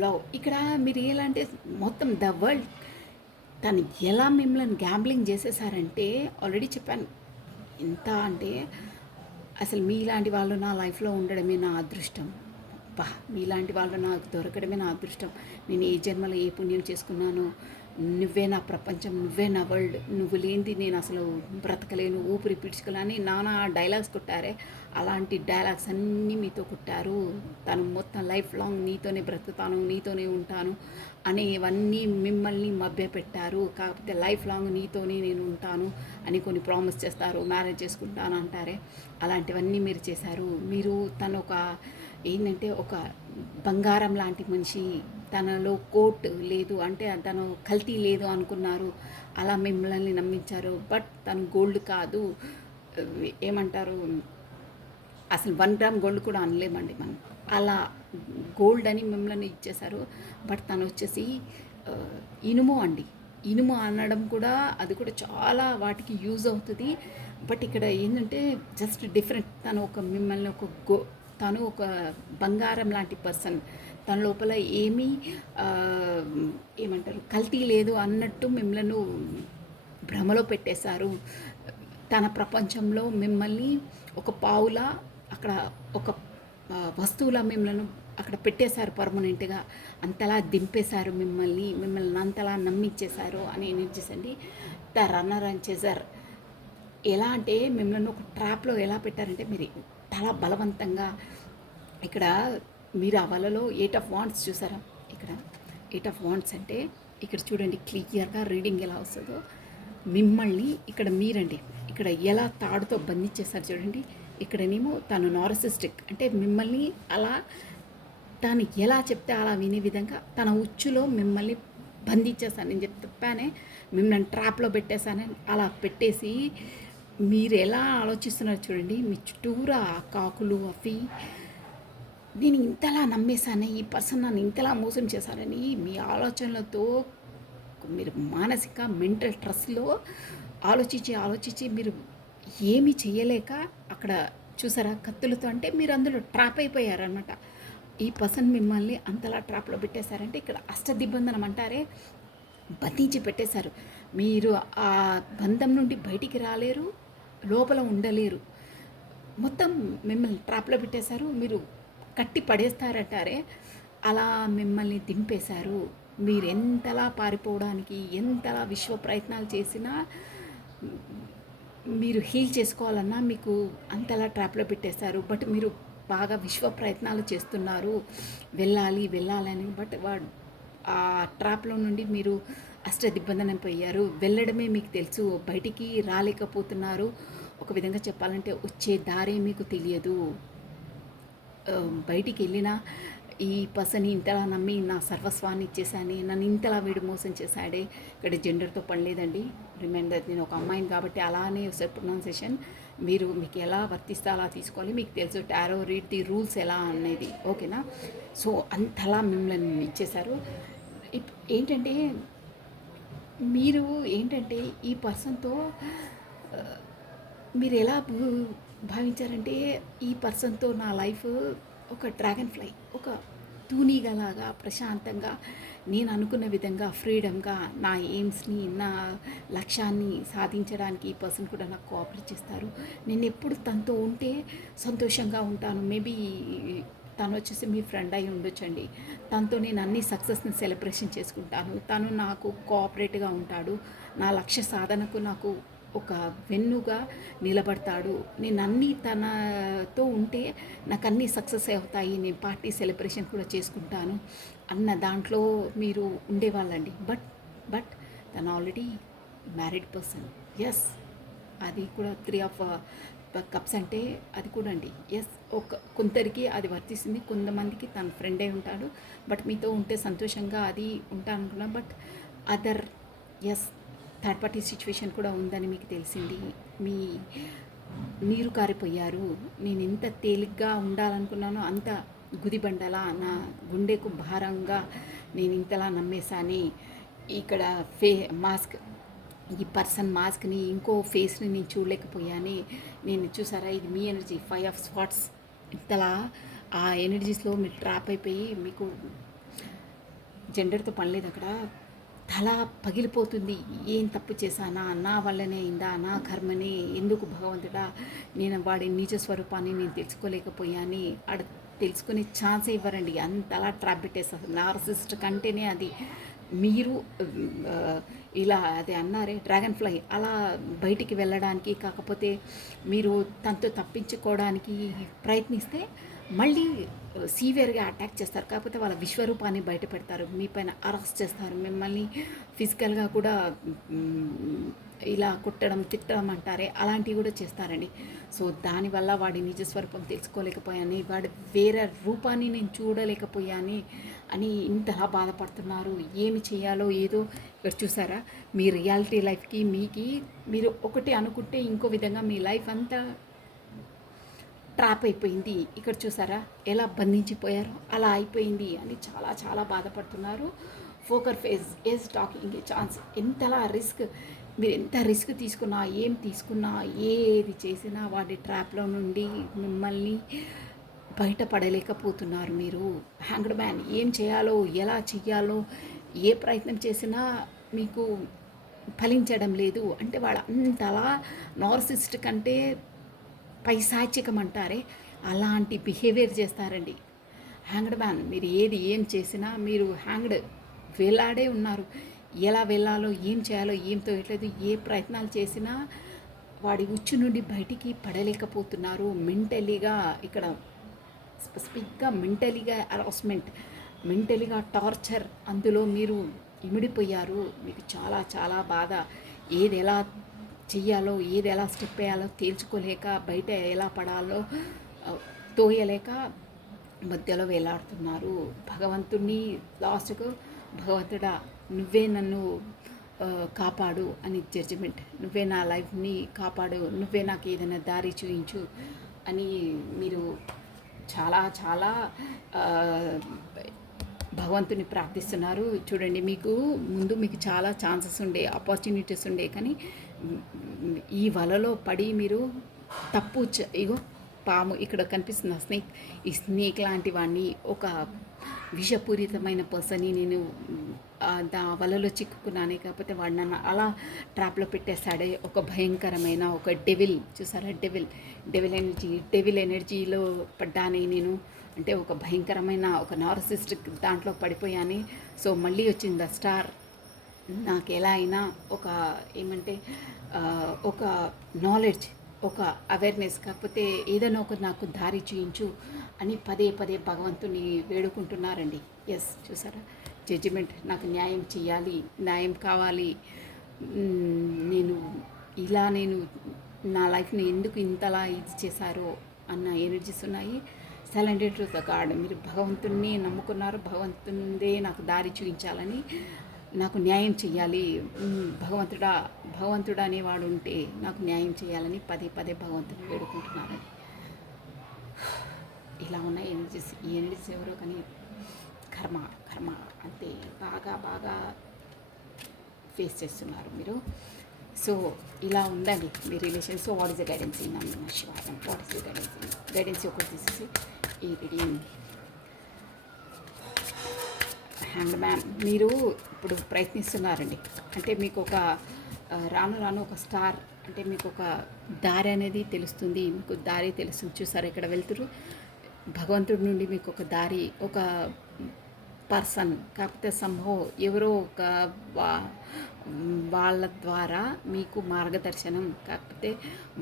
లవ్. ఇక్కడ మీరు ఎలాంటి మొత్తం ద వరల్డ్ తను ఎలా మిమ్మల్ని గ్యాంబ్లింగ్ చేసేసారంటే, ఆల్రెడీ చెప్పాను ఎంత అంటే అసలు మీలాంటి వాళ్ళు నా లైఫ్లో ఉండడమే నా అదృష్టం. బా, మీలాంటి వాళ్ళు నాకు దొరకడమే నా అదృష్టం. నేను ఏ జన్మలో ఏ పుణ్యం చేసుకున్నానో, నువ్వే నా ప్రపంచం, నువ్వే నా వరల్డ్, నువ్వు లేనిది నేను అసలు బ్రతకలేను, ఊపిరి పీడ్చుకోలేని నానా డైలాగ్స్ కొట్టారే, అలాంటి డైలాగ్స్ అన్నీ మీతో కొట్టారు. తను మొత్తం లైఫ్ లాంగ్ నీతోనే బ్రతుకుతాను, నీతోనే ఉంటాను అనేవన్నీ మిమ్మల్ని మభ్యపెట్టారు. కాకపోతే లైఫ్ లాంగ్ నీతోనే నేను ఉంటాను అని కొన్ని ప్రామిస్ చేస్తారు, మ్యారేజ్ చేసుకుంటాను అంటారే, అలాంటివన్నీ మీరు చేశారు. మీరు తను ఒక ఏంటంటే ఒక బంగారం లాంటి మనిషి, తనలో కోట్ లేదు అంటే తను కల్తీ లేదు అనుకున్నారు, అలా మిమ్మల్ని నమ్మించారు. బట్ తను గోల్డ్ కాదు, ఏమంటారు అసలు 1 గ్రామ్ గోల్డ్ కూడా అనలేమండి మనం, అలా గోల్డ్ అని మిమ్మల్ని ఇచ్చేశారు. బట్ తను వచ్చేసి ఇనుము అండి. ఇనుము అనడం కూడా అది కూడా చాలా వాటికి యూజ్ అవుతుంది. బట్ ఇక్కడ ఏంటంటే జస్ట్ డిఫరెంట్. తను ఒక మిమ్మల్ని తను ఒక బంగారం లాంటి పర్సన్, తన లోపల ఏమీ ఏమంటారు కల్తీ లేదు అన్నట్టు మిమ్మల్ని భ్రమలో పెట్టేశారు. తన ప్రపంచంలో మిమ్మల్ని ఒక పావులా అక్కడ ఒక వస్తువులా మిమ్మల్ని అక్కడ పెట్టేశారు పర్మనెంట్గా. అంతలా దింపేశారు మిమ్మల్ని అంతలా నమ్మించేశారు అని energies the runner and chaser. ఎలా అంటే మిమ్మల్ని ఒక ట్రాప్లో ఎలా పెట్టారంటే, మీరు చాలా బలవంతంగా ఇక్కడ మీరు ఆ వలలో 8 ఆఫ్ వాండ్స్ చూసారా. ఇక్కడ 8 ఆఫ్ వాండ్స్ అంటే ఇక్కడ చూడండి క్లియర్గా రీడింగ్ ఎలా వస్తుందో. మిమ్మల్ని ఇక్కడ మీరండి ఇక్కడ ఎలా తాడుతో బంధించేస్తారు చూడండి. ఇక్కడనేమో తను నార్సిస్టిక్ అంటే మిమ్మల్ని అలా తను ఎలా చెప్తే అలా వినే విధంగా తన ఉచ్చులో మిమ్మల్ని బంధించేస్తాను. నేను చెప్పానే మిమ్మల్ని ట్రాప్లో పెట్టేశానని, అలా పెట్టేసి మీరు ఎలా ఆలోచిస్తున్నారు చూడండి. మీ చుట్టూరా కాకులు అవి, నేను ఇంతలా నమ్మేశానే, ఈ పర్సన్ నన్ను ఇంతలా మోసం చేశానని మీ ఆలోచనలతో మీరు మానసిక మెంటల్ స్ట్రెస్లో ఆలోచించి మీరు ఏమీ చేయలేక అక్కడ చూసారా కత్తులతో, అంటే మీరు అందులో ట్రాప్ అయిపోయారనమాట. ఈ పర్సన్ మిమ్మల్ని అంతలా ట్రాప్లో పెట్టేశారంటే ఇక్కడ అష్టదిబంధనం అంటారే, బంధించి పెట్టేశారు. మీరు ఆ బంధం నుండి బయటికి రాలేరు, లోపల ఉండలేరు. మొత్తం మిమ్మల్ని ట్రాప్లో పెట్టేశారు. మీరు కట్టి పడేస్తారంటారే, అలా మిమ్మల్ని దింపేశారు. మీరు ఎంతలా పారిపోవడానికి ఎంతలా విశ్వ ప్రయత్నాలు చేసినా, మీరు హీల్ చేసుకోవాలన్నా మీకు అంతలా ట్రాప్లో పెట్టేశారు. బట్ మీరు బాగా విశ్వ ప్రయత్నాలు చేస్తున్నారు వెళ్ళాలని. బట్ ఆ ట్రాప్లో నుండి మీరు అష్టదిగ్బంధనమైపోయారు. వెళ్ళడమే మీకు తెలుసు, బయటికి రాలేకపోతున్నారు. ఒక విధంగా చెప్పాలంటే వచ్చే దారే మీకు తెలియదు. బయటికి వెళ్ళినా ఈ పర్సన్ ఇంతలా నమ్మి నా సర్వస్వాన్ని ఇచ్చేసాని, నన్ను ఇంతలా వీడు మోసం చేశాడే. ఇక్కడ జెండర్తో పని లేదండి. రిమైండర్, నేను ఒక అమ్మాయిని కాబట్టి అలానే వస్తే ప్రొనౌన్సేషన్ మీకు ఎలా వర్తిస్తే అలా తీసుకోవాలి. మీకు తెలుసు టారో రీడ్ ది రూల్స్ ఎలా అనేది, ఓకేనా? సో అంతలా మిమ్మల్ని ఇచ్చేశారు. ఏంటంటే మీరు ఏంటంటే ఈ పర్సన్తో మీరు ఎలా భావించారంటే, ఈ పర్సన్తో నా లైఫ్ ఒక డ్రాగన్ ఫ్లై, ఒక తూనీగలాగా ప్రశాంతంగా నేను అనుకున్న విధంగా ఫ్రీడమ్గా నా ఎయిమ్స్ని, నా లక్ష్యాన్ని సాధించడానికి ఈ పర్సన్ కూడా నాకు కోఆపరేట్ చేస్తారు. నేను ఎప్పుడు తనతో ఉంటే సంతోషంగా ఉంటాను. మేబీ తను వచ్చేసి మీ ఫ్రెండ్ అయి ఉండొచ్చండి. తనతో నేను అన్ని సక్సెస్ని సెలబ్రేషన్ చేసుకుంటాను. తను నాకు కోఆపరేట్గా ఉంటాడు. నా లక్ష్య సాధనకు నాకు ఒక వెన్నుగా నిలబడతాడు. నేను అన్నీ తనతో ఉంటే నాకు అన్నీ సక్సెస్ అవుతాయి, నేను పార్టీ సెలబ్రేషన్ కూడా చేసుకుంటాను అన్న దాంట్లో మీరు ఉండేవాళ్ళండి. బట్ తను ఆల్రెడీ మ్యారీడ్ పర్సన్. ఎస్, అది కూడా 3 ఆఫ్ కప్స్ అంటే అది కూడా అండి. ఎస్, కొందరికి అది వర్తిస్తుంది, కొంతమందికి తన ఫ్రెండే ఉంటాడు. బట్ మీతో ఉంటే సంతోషంగా అది ఉంటాను అనుకున్నా. But other, yes, third party situation కూడా ఉందని మీకు తెలిసింది. మీ నీరు కారిపోయారు. నేను ఎంత తేలిగ్గా ఉండాలనుకున్నానో అంత గుదిబండలా నా గుండెకు భారంగా నేను ఇంతలా నమ్మేశాని. ఇక్కడ మాస్క్, ఈ పర్సన్ మాస్క్ని, ఇంకో ఫేస్ని నేను చూడలేకపోయాని. నేను చూసారా, ఇది మీ ఎనర్జీ 5 ఆఫ్ స్పాట్స్. ఇంతలా ఆ ఎనర్జీస్లో మీరు ట్రాప్ అయిపోయి, మీకు జెండర్తో పని లేదు అక్కడ. తల పగిలిపోతుంది. ఏం తప్పు చేశానా, నా వల్లనే అయిందా, నా కర్మని, ఎందుకు భగవంతుడా నేను వాడి నిజ స్వరూపాన్ని నేను తెలుసుకోలేకపోయాని. తెలుసుకునే ఛాన్సే ఇవ్వరండి. అంతలా ట్రాప్ పెట్టేస్తారు. నార్సిస్ట్ కంటేనే అది. మీరు ఇలా అది అన్నారే డ్రాగన్ ఫ్లై, అలా బయటికి వెళ్ళడానికి, కాకపోతే మీరు తనతో తప్పించుకోవడానికి ప్రయత్నిస్తే మళ్ళీ సీవియర్గా అటాక్ చేస్తారు. కాకపోతే వాళ్ళ విశ్వరూపాన్ని బయట పెడతారు, మీ పైన అరెస్ట్ చేస్తారు, మిమ్మల్ని ఫిజికల్గా కూడా ఇలా కుట్టడం, తిట్టడం అంటారే అలాంటివి కూడా చేస్తారండి. సో దానివల్ల వాడి నిజస్వరూపం తెలుసుకోలేకపోయాని, వాడి వేరే రూపాన్ని నేను చూడలేకపోయాని అని ఇంతలా బాధపడుతున్నారు. ఏమి చేయాలో ఏదో. ఇక్కడ చూసారా, మీ రియాలిటీ లైఫ్కి మీరు ఒకటి అనుకుంటే ఇంకో విధంగా మీ లైఫ్ అంతా ట్రాప్ అయిపోయింది. ఇక్కడ చూసారా ఎలా బంధించిపోయారో, అలా అయిపోయింది అని చాలా చాలా బాధపడుతున్నారు. Poker face is talking a chance. ఎంతలా రిస్క్, మీరు ఎంత రిస్క్ తీసుకున్నా, ఏం తీసుకున్నా, ఏది చేసినా వాడి ట్రాప్లో నుండి మిమ్మల్ని బయటపడలేకపోతున్నారు మీరు. హ్యాంగ్డ్ మ్యాన్, ఏం చేయాలో, ఎలా చెయ్యాలో, ఏ ప్రయత్నం చేసినా మీకు ఫలించడం లేదు. అంటే వాళ్ళ అంతలా నార్సిస్ట్ కంటే పైశాచికం అంటారే అలాంటి బిహేవియర్ చేస్తారండి. హ్యాంగ్డ్ మ్యాన్, మీరు ఏం చేసినా మీరు హ్యాంగ్డ్, వేలాడే ఉన్నారు. ఎలా వెళ్ళాలో, ఏం చేయాలో ఏం తోయట్లేదు. ఏ ప్రయత్నాలు చేసినా వాడి ఉచ్చు నుండి బయటికి పడలేకపోతున్నారు. మెంటలీగా, ఇక్కడ స్పెసిఫిక్గా మెంటలీగా హరాస్మెంట్, మెంటలీగా టార్చర్, అందులో మీరు ఇమిడిపోయారు. మీకు చాలా చాలా బాధ. ఏది ఎలా చెయ్యాలో, ఏది ఎలా స్టెప్ వేయాలో తేల్చుకోలేక, బయట ఎలా పడాలో తోయలేక మధ్యలో వేలాడుతున్నారు. భగవంతుణ్ణి లాస్ట్కు, భగవంతుడా నువ్వే నన్ను కాపాడు అని జడ్జిమెంట్, నువ్వే నా లైఫ్ని కాపాడు, నువ్వే నాకు ఏదైనా దారి చూయించు అని మీరు చాలా చాలా భగవంతుని ప్రార్థిస్తున్నారు. చూడండి, మీకు చాలా ఛాన్సెస్ ఉండే, ఆపర్చునిటీస్ ఉండే, కానీ ఈ వలలో పడి మీరు ఇగో పాము ఇక్కడ కనిపిస్తున్న స్నేక్, ఈ స్నేక్ లాంటి వాడిని, ఒక విషపూరితమైన పర్సన్ని నేను వలలో చిక్కుకున్నానే. కాకపోతే వాడు నన్ను అలా ట్రాప్లో పెట్టేస్తాడే. ఒక భయంకరమైన ఒక డెవిల్, చూసారా, డెవిల్ ఎనర్జీలో పడ్డానే నేను. అంటే ఒక భయంకరమైన ఒక నార్సిస్టిక్ దాంట్లో పడిపోయాను. సో మళ్ళీ వచ్చింది ద స్టార్. నాకు ఎలా అయినా ఒక నాలెడ్జ్, ఒక అవేర్నెస్, కాకపోతే ఏదైనా ఒక నాకు దారి చూయించు అని పదే పదే భగవంతుని వేడుకుంటున్నారండి. ఎస్, చూసారా, జడ్జిమెంట్, నాకు న్యాయం చేయాలి, న్యాయం కావాలి, నేను నేను నా లైఫ్ని ఎందుకు ఇంతలా ఇది చేశారో అన్న ఎనర్జీస్ ఉన్నాయి. Surrender to the God. మీరు భగవంతుడిని నమ్ముకున్నారు, భగవంతుడే నాకు దారి చూపించాలని, నాకు న్యాయం చేయాలి, భగవంతుడు అనేవాడు ఉంటే నాకు న్యాయం చేయాలని పదే పదే భగవంతుని వేడుకుంటున్నారు. ఇలా ఉన్నాయి ఎనర్జీస్. ఈ ఎనర్జీస్ ఎవరో కానీ కర్మ కర్మ అంతే బాగా బాగా ఫేస్ చేస్తున్నారు మీరు. సో ఇలా ఉందండి మీ relation. So what is the guidance in నమః శివాయ? వాట్ ఈస్ ద గైడెన్స్ ఒకటి తీసేసి ఈ రీడింగ్. హ్యాండ్ మ్యాన్, మీరు ఇప్పుడు ప్రయత్నిస్తున్నారండి. అంటే మీకు ఒక రాను రాను ఒక స్టార్, అంటే మీకు ఒక దారి అనేది తెలుస్తుంది, మీకు దారి తెలుస్తుంది. చూసారు ఇక్కడ వెళ్తురు భగవంతుడి నుండి మీకు ఒక దారి, ఒక పర్సన్, కాకపోతే సంభవం ఎవరో ఒక వాళ్ళ ద్వారా మీకు మార్గదర్శనం, కాకపోతే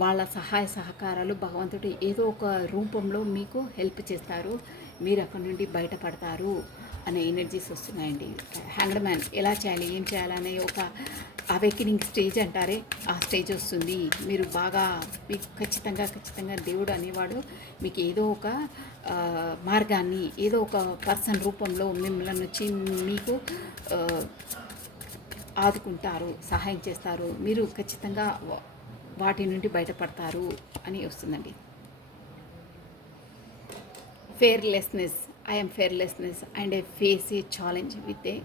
వాళ్ళ సహాయ సహకారాలు భగవంతుడు ఏదో ఒక రూపంలో మీకు హెల్ప్ చేస్తారు, మీరు అక్కడి నుండి బయటపడతారు అనే ఎనర్జీస్ వస్తున్నాయండి. హ్యాంగ్డ్ మ్యాన్ ఎలా చేయాలి, ఏం చేయాలనే ఒక అవేకనింగ్ స్టేజ్ అంటారే, ఆ స్టేజ్ వస్తుంది. మీరు బాగా మీకు ఖచ్చితంగా దేవుడు అనేవాడు మీకు ఏదో ఒక మార్గాన్ని, ఏదో ఒక పర్సన్ రూపంలో మిమ్మల్ని వచ్చి మీకు ఆదుకుంటారు, సహాయం చేస్తారు, మీరు ఖచ్చితంగా వాటి నుండి బయటపడతారు అని వస్తుందండి. Fearlessness, I'm fearlessness and I face a challenge with a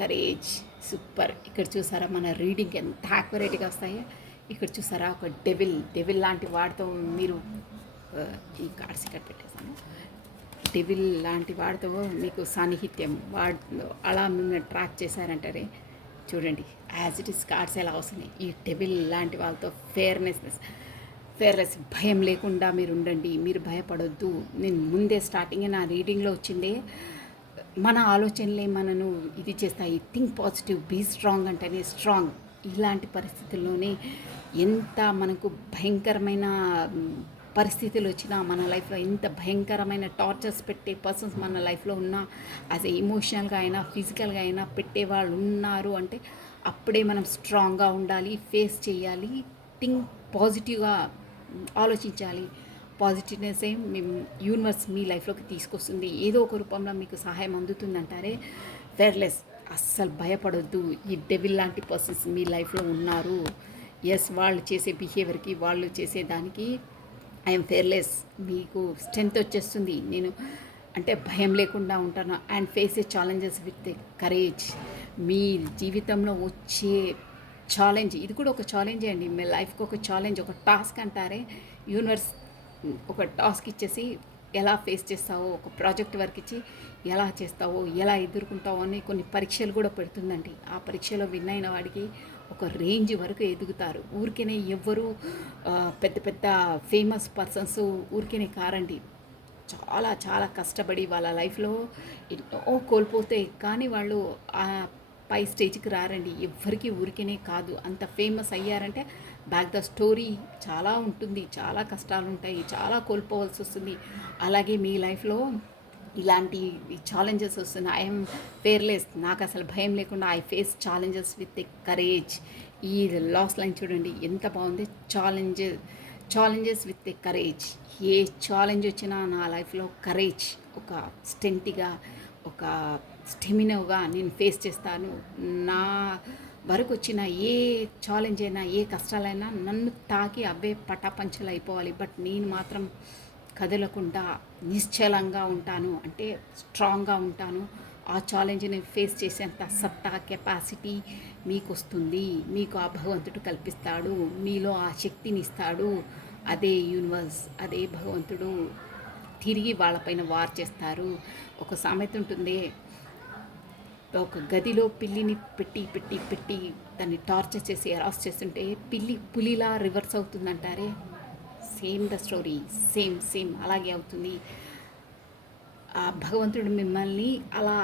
courage. Super. ఇక్కడ చూసారా మన రీడింగ్ ఎంత యాక్యురేట్గా వస్తాయో. ఇక్కడ చూసారా ఒక డెవిల్ లాంటి వాడితో మీరు ఈ కార్డ్స్ ఇక్కడ పెట్టేసాను. డెవిల్ లాంటి వాడితో మీకు సాన్నిహిత్యం, అలా మిమ్మల్ని ట్రాక్ చేశారంటారే. చూడండి యాజ్ ఇట్ ఈస్ కార్డ్స్ ఎలా వస్తున్నాయి. ఈ డెవిల్ లాంటి వాళ్ళతో ఫేర్లెస్, భయం లేకుండా మీరు ఉండండి, మీరు భయపడొద్దు. నేను ముందే స్టార్టింగే నా రీడింగ్లో వచ్చిందే, మన ఆలోచనలే మనను ఇది చేస్తాయి. థింక్ పాజిటివ్, బీ స్ట్రాంగ్ అంటేనే స్ట్రాంగ్. ఇలాంటి పరిస్థితుల్లోనే ఎంత మనకు భయంకరమైన పరిస్థితులు వచ్చినా, మన లైఫ్లో ఎంత భయంకరమైన టార్చర్స్ పెట్టే పర్సన్స్ మన లైఫ్లో ఉన్నా, యాజ్ ఎమోషనల్గా అయినా ఫిజికల్గా అయినా పెట్టేవాళ్ళు ఉన్నారు అంటే అప్పుడే మనం స్ట్రాంగ్గా ఉండాలి, ఫేస్ చేయాలి, థింక్ పాజిటివ్గా ఆలోచించాలి. పాజిటివ్నెస్ యూనివర్స్ మీ లైఫ్లోకి తీసుకొస్తుంది, ఏదో ఒక రూపంలో మీకు సహాయం అందుతుందంటారే. ఫేర్లెస్, అస్సలు భయపడొద్దు. ఈ డెవిల్ లాంటి పర్సన్స్ మీ లైఫ్లో ఉన్నారు. ఎస్, వాళ్ళు చేసే బిహేవియర్కి, వాళ్ళు చేసే దానికి ఐఎమ్ ఫేర్లెస్, మీకు స్ట్రెంగ్త్ వచ్చేస్తుంది. నేను అంటే భయం లేకుండా ఉంటాను. And face a challenges with courage. మీ జీవితంలో వచ్చే ఛాలెంజ్, ఇది కూడా ఒక ఛాలెంజే అండి. మీ లైఫ్కి ఒక ఛాలెంజ్, ఒక టాస్క్ అంటారే. యూనివర్స్ ఒక టాస్క్ ఇచ్చేసి ఎలా ఫేస్ చేస్తావో, ఒక ప్రాజెక్ట్ వర్క్ ఇచ్చి ఎలా చేస్తావో, ఎలా ఎదుర్కొంటావో అని కొన్ని పరీక్షలు కూడా పెడుతుందండి. ఆ పరీక్షలో విన్ అయిన వాడికి ఒక రేంజ్ వరకు ఎదుగుతారు. ఊరికేనే ఎవ్వరు పెద్ద పెద్ద ఫేమస్ పర్సన్స్ ఊరికేనే కారండి. చాలా చాలా కష్టపడి వాళ్ళ లైఫ్లో ఎన్నో కోల్పోతే కానీ వాళ్ళు ఆ పై స్టేజ్కి రారండి. ఎవ్వరికి ఊరికేనే కాదు. అంత ఫేమస్ అయ్యారంటే బ్యాక్ ద స్టోరీ చాలా ఉంటుంది, చాలా కష్టాలు ఉంటాయి, చాలా కోల్పోవాల్సి వస్తుంది. అలాగే మీ లైఫ్లో ఇలాంటి ఛాలెంజెస్ వస్తున్నాయి. ఐఎమ్ ఫేర్లెస్, నాకు అసలు భయం లేకుండా I face challenges with a courage. ఈ లాస్ట్ లైన్ చూడండి ఎంత బాగుంది. Challenges with a courage. A challenge వచ్చినా నా లైఫ్లో కరేజ్, ఒక స్ట్రెంగ్త్గా, ఒక స్టెమినోగా నేను ఫేస్ చేస్తాను. నా వరకు వచ్చిన ఏ ఛాలెంజ్ అయినా, ఏ కష్టాలైనా నన్ను తాకి అవే పటాపంచలు అయిపోవాలి, బట్ నేను మాత్రం కదలకుండా నిశ్చలంగా ఉంటాను, అంటే స్ట్రాంగ్గా ఉంటాను. ఆ ఛాలెంజ్ని ఫేస్ చేసేంత సత్తా, కెపాసిటీ మీకు వస్తుంది. మీకు ఆ భగవంతుడు కల్పిస్తాడు, మీలో ఆ శక్తిని ఇస్తాడు. అదే యూనివర్స్, అదే భగవంతుడు తిరిగి వాళ్ళపైన వార్ చేస్తారు. ఒక సామెత ఉంటుంది, ఒక గదిలో పిల్లిని పెట్టి దాన్ని టార్చర్ చేసి అరాస్ చేస్తుంటే పిల్లి పులిలా రివర్స్ అవుతుందంటారే. సేమ్ ద స్టోరీ, సేమ్ అలాగే అవుతుంది. ఆ భగవంతుడు మిమ్మల్ని అలా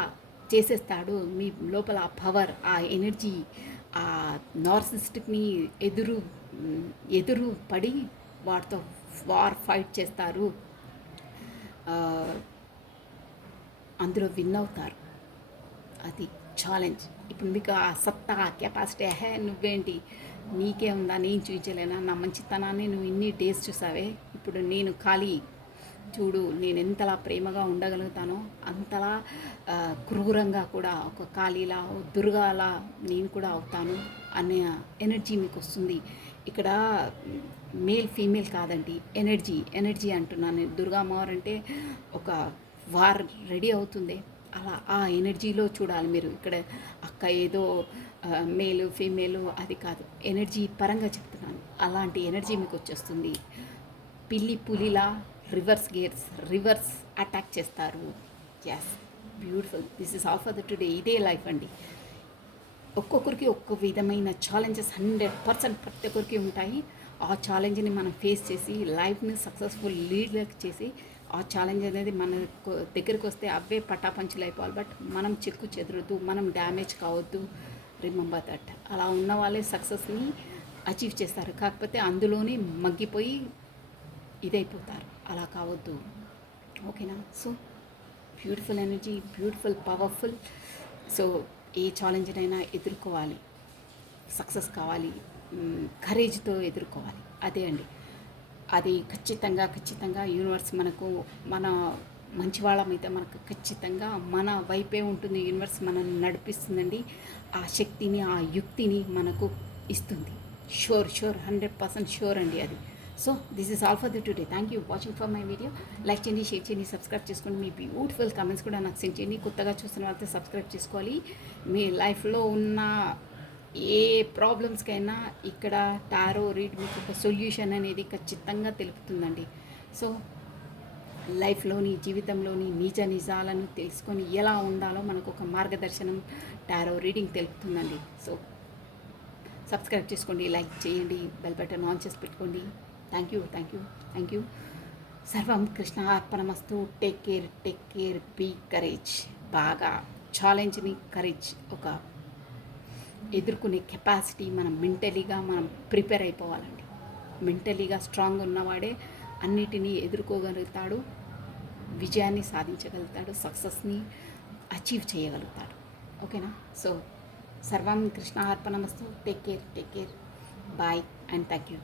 చేసేస్తాడు. మీ లోపల ఆ పవర్, ఆ ఎనర్జీ, ఆ నార్సిస్టిక్ని ఎదురు పడి వాటితో ఫైట్ చేస్తారు, అందులో విన్ అవుతారు. అది ఛాలెంజ్. ఇప్పుడు మీకు ఆ సత్తా, ఆ కెపాసిటీ నువ్వేంటి, నీకే ఉందా, నేను చూపించలేనా, నా మంచితనాన్ని నువ్వు ఇన్ని డేస్ చూసావే, ఇప్పుడు నేను ఖాళీ, చూడు నేను ఎంతలా ప్రేమగా ఉండగలుగుతానో అంతలా క్రూరంగా కూడా ఒక ఖాళీలా దుర్గాలా నేను కూడా అవుతాను అనే ఎనర్జీ మీకు వస్తుంది. ఇక్కడ మేల్ ఫీమేల్ కాదండి, ఎనర్జీ అంటున్నాను. దుర్గా అమ్మవారు అంటే ఒక వార్ రెడీ అవుతుంది, అలా ఆ ఎనర్జీలో చూడాలి మీరు. ఇక్కడ అక్క ఏదో మేలు ఫీమేలు అది కాదు, ఎనర్జీ పరంగా చెప్తున్నాను. అలాంటి ఎనర్జీ మీకు వచ్చేస్తుంది. పిల్లి పులిలా రివర్స్ అటాక్ చేస్తారు. Yes, beautiful. This is all for the today. ఇదే లైఫ్ అండి. ఒక్కొక్కరికి ఒక్కొక్క విధమైన ఛాలెంజెస్ 100% ప్రతి ఒక్కరికి ఉంటాయి. ఆ ఛాలెంజ్ని మనం ఫేస్ చేసి లైఫ్ని సక్సెస్ఫుల్ లీడ్ చేసి ఆ ఛాలెంజ్ అనేది మన దగ్గరికి వస్తే అవే పటాపంచులు అయిపోవాలి. బట్ మనం చెక్కు చెదరొద్దు, మనం డ్యామేజ్ కావద్దు. Remember that. అలా ఉన్న వాళ్ళే సక్సెస్ని అచీవ్ చేస్తారు. కాకపోతే అందులోనే మగ్గిపోయి ఇదైపోతారు. అలా కావద్దు. ఓకేనా? So beautiful energy, beautiful, powerful. So ఏ ఛాలెంజ్నైనా ఎదుర్కోవాలి, సక్సెస్ కావాలి, కరేజ్తో ఎదుర్కోవాలి. అదే అండి, అది ఖచ్చితంగా యూనివర్స్ మనకు మన మంచి వాళ్ళ మీద మనకు ఖచ్చితంగా మన వైపే ఉంటుంది. యూనివర్స్ మనల్ని నడిపిస్తుందండి. ఆ శక్తిని, ఆ యుక్తిని మనకు ఇస్తుంది. షూర్ 100% షూర్ అండి అది. So this is all for the today. Thank you watching for my video. Like చేయండి, షేర్ చేయండి, సబ్స్క్రైబ్ చేసుకోండి. మీ బ్యూటిఫుల్ కామెంట్స్ కూడా నాకు సెండ్ చేయండి. కొత్తగా చూస్తున్న వాళ్ళతో సబ్స్క్రైబ్ చేసుకోవాలి. మీ లైఫ్లో ఉన్న ఏ ప్రాబ్లమ్స్కైనా ఇక్కడ టారో రీడ్ మీకు ఒక సొల్యూషన్ అనేది ఖచ్చితంగా తెలుపుతుందండి. సో లైఫ్లోని, జీవితంలోని నిజాలను తెలుసుకొని ఎలా ఉండాలో మనకు ఒక మార్గదర్శనం టారో రీడింగ్ తెలుపుతుందండి. సో సబ్స్క్రైబ్ చేసుకోండి, లైక్ చేయండి, బెల్ బటన్ ఆన్ చేసి పెట్టుకోండి. Thank you. సర్వం కృష్ణ అర్పణమస్తు. Take care, be courage. బాగా ఛాలెంజ్ని కరేజ్, ఒక ఎదుర్కొనే కెపాసిటీ మనం మెంటలీగా మనం ప్రిపేర్ అయిపోవాలండి. మెంటలీగా స్ట్రాంగ్ ఉన్నవాడే అన్నిటినీ ఎదుర్కోగలుగుతాడు, విజయాన్ని సాధించగలుగుతాడు, సక్సెస్ని అచీవ్ చేయగలుగుతాడు. ఓకేనా? సో సర్వం కృష్ణ అర్పణమస్తు. Take care. Bye and thank you.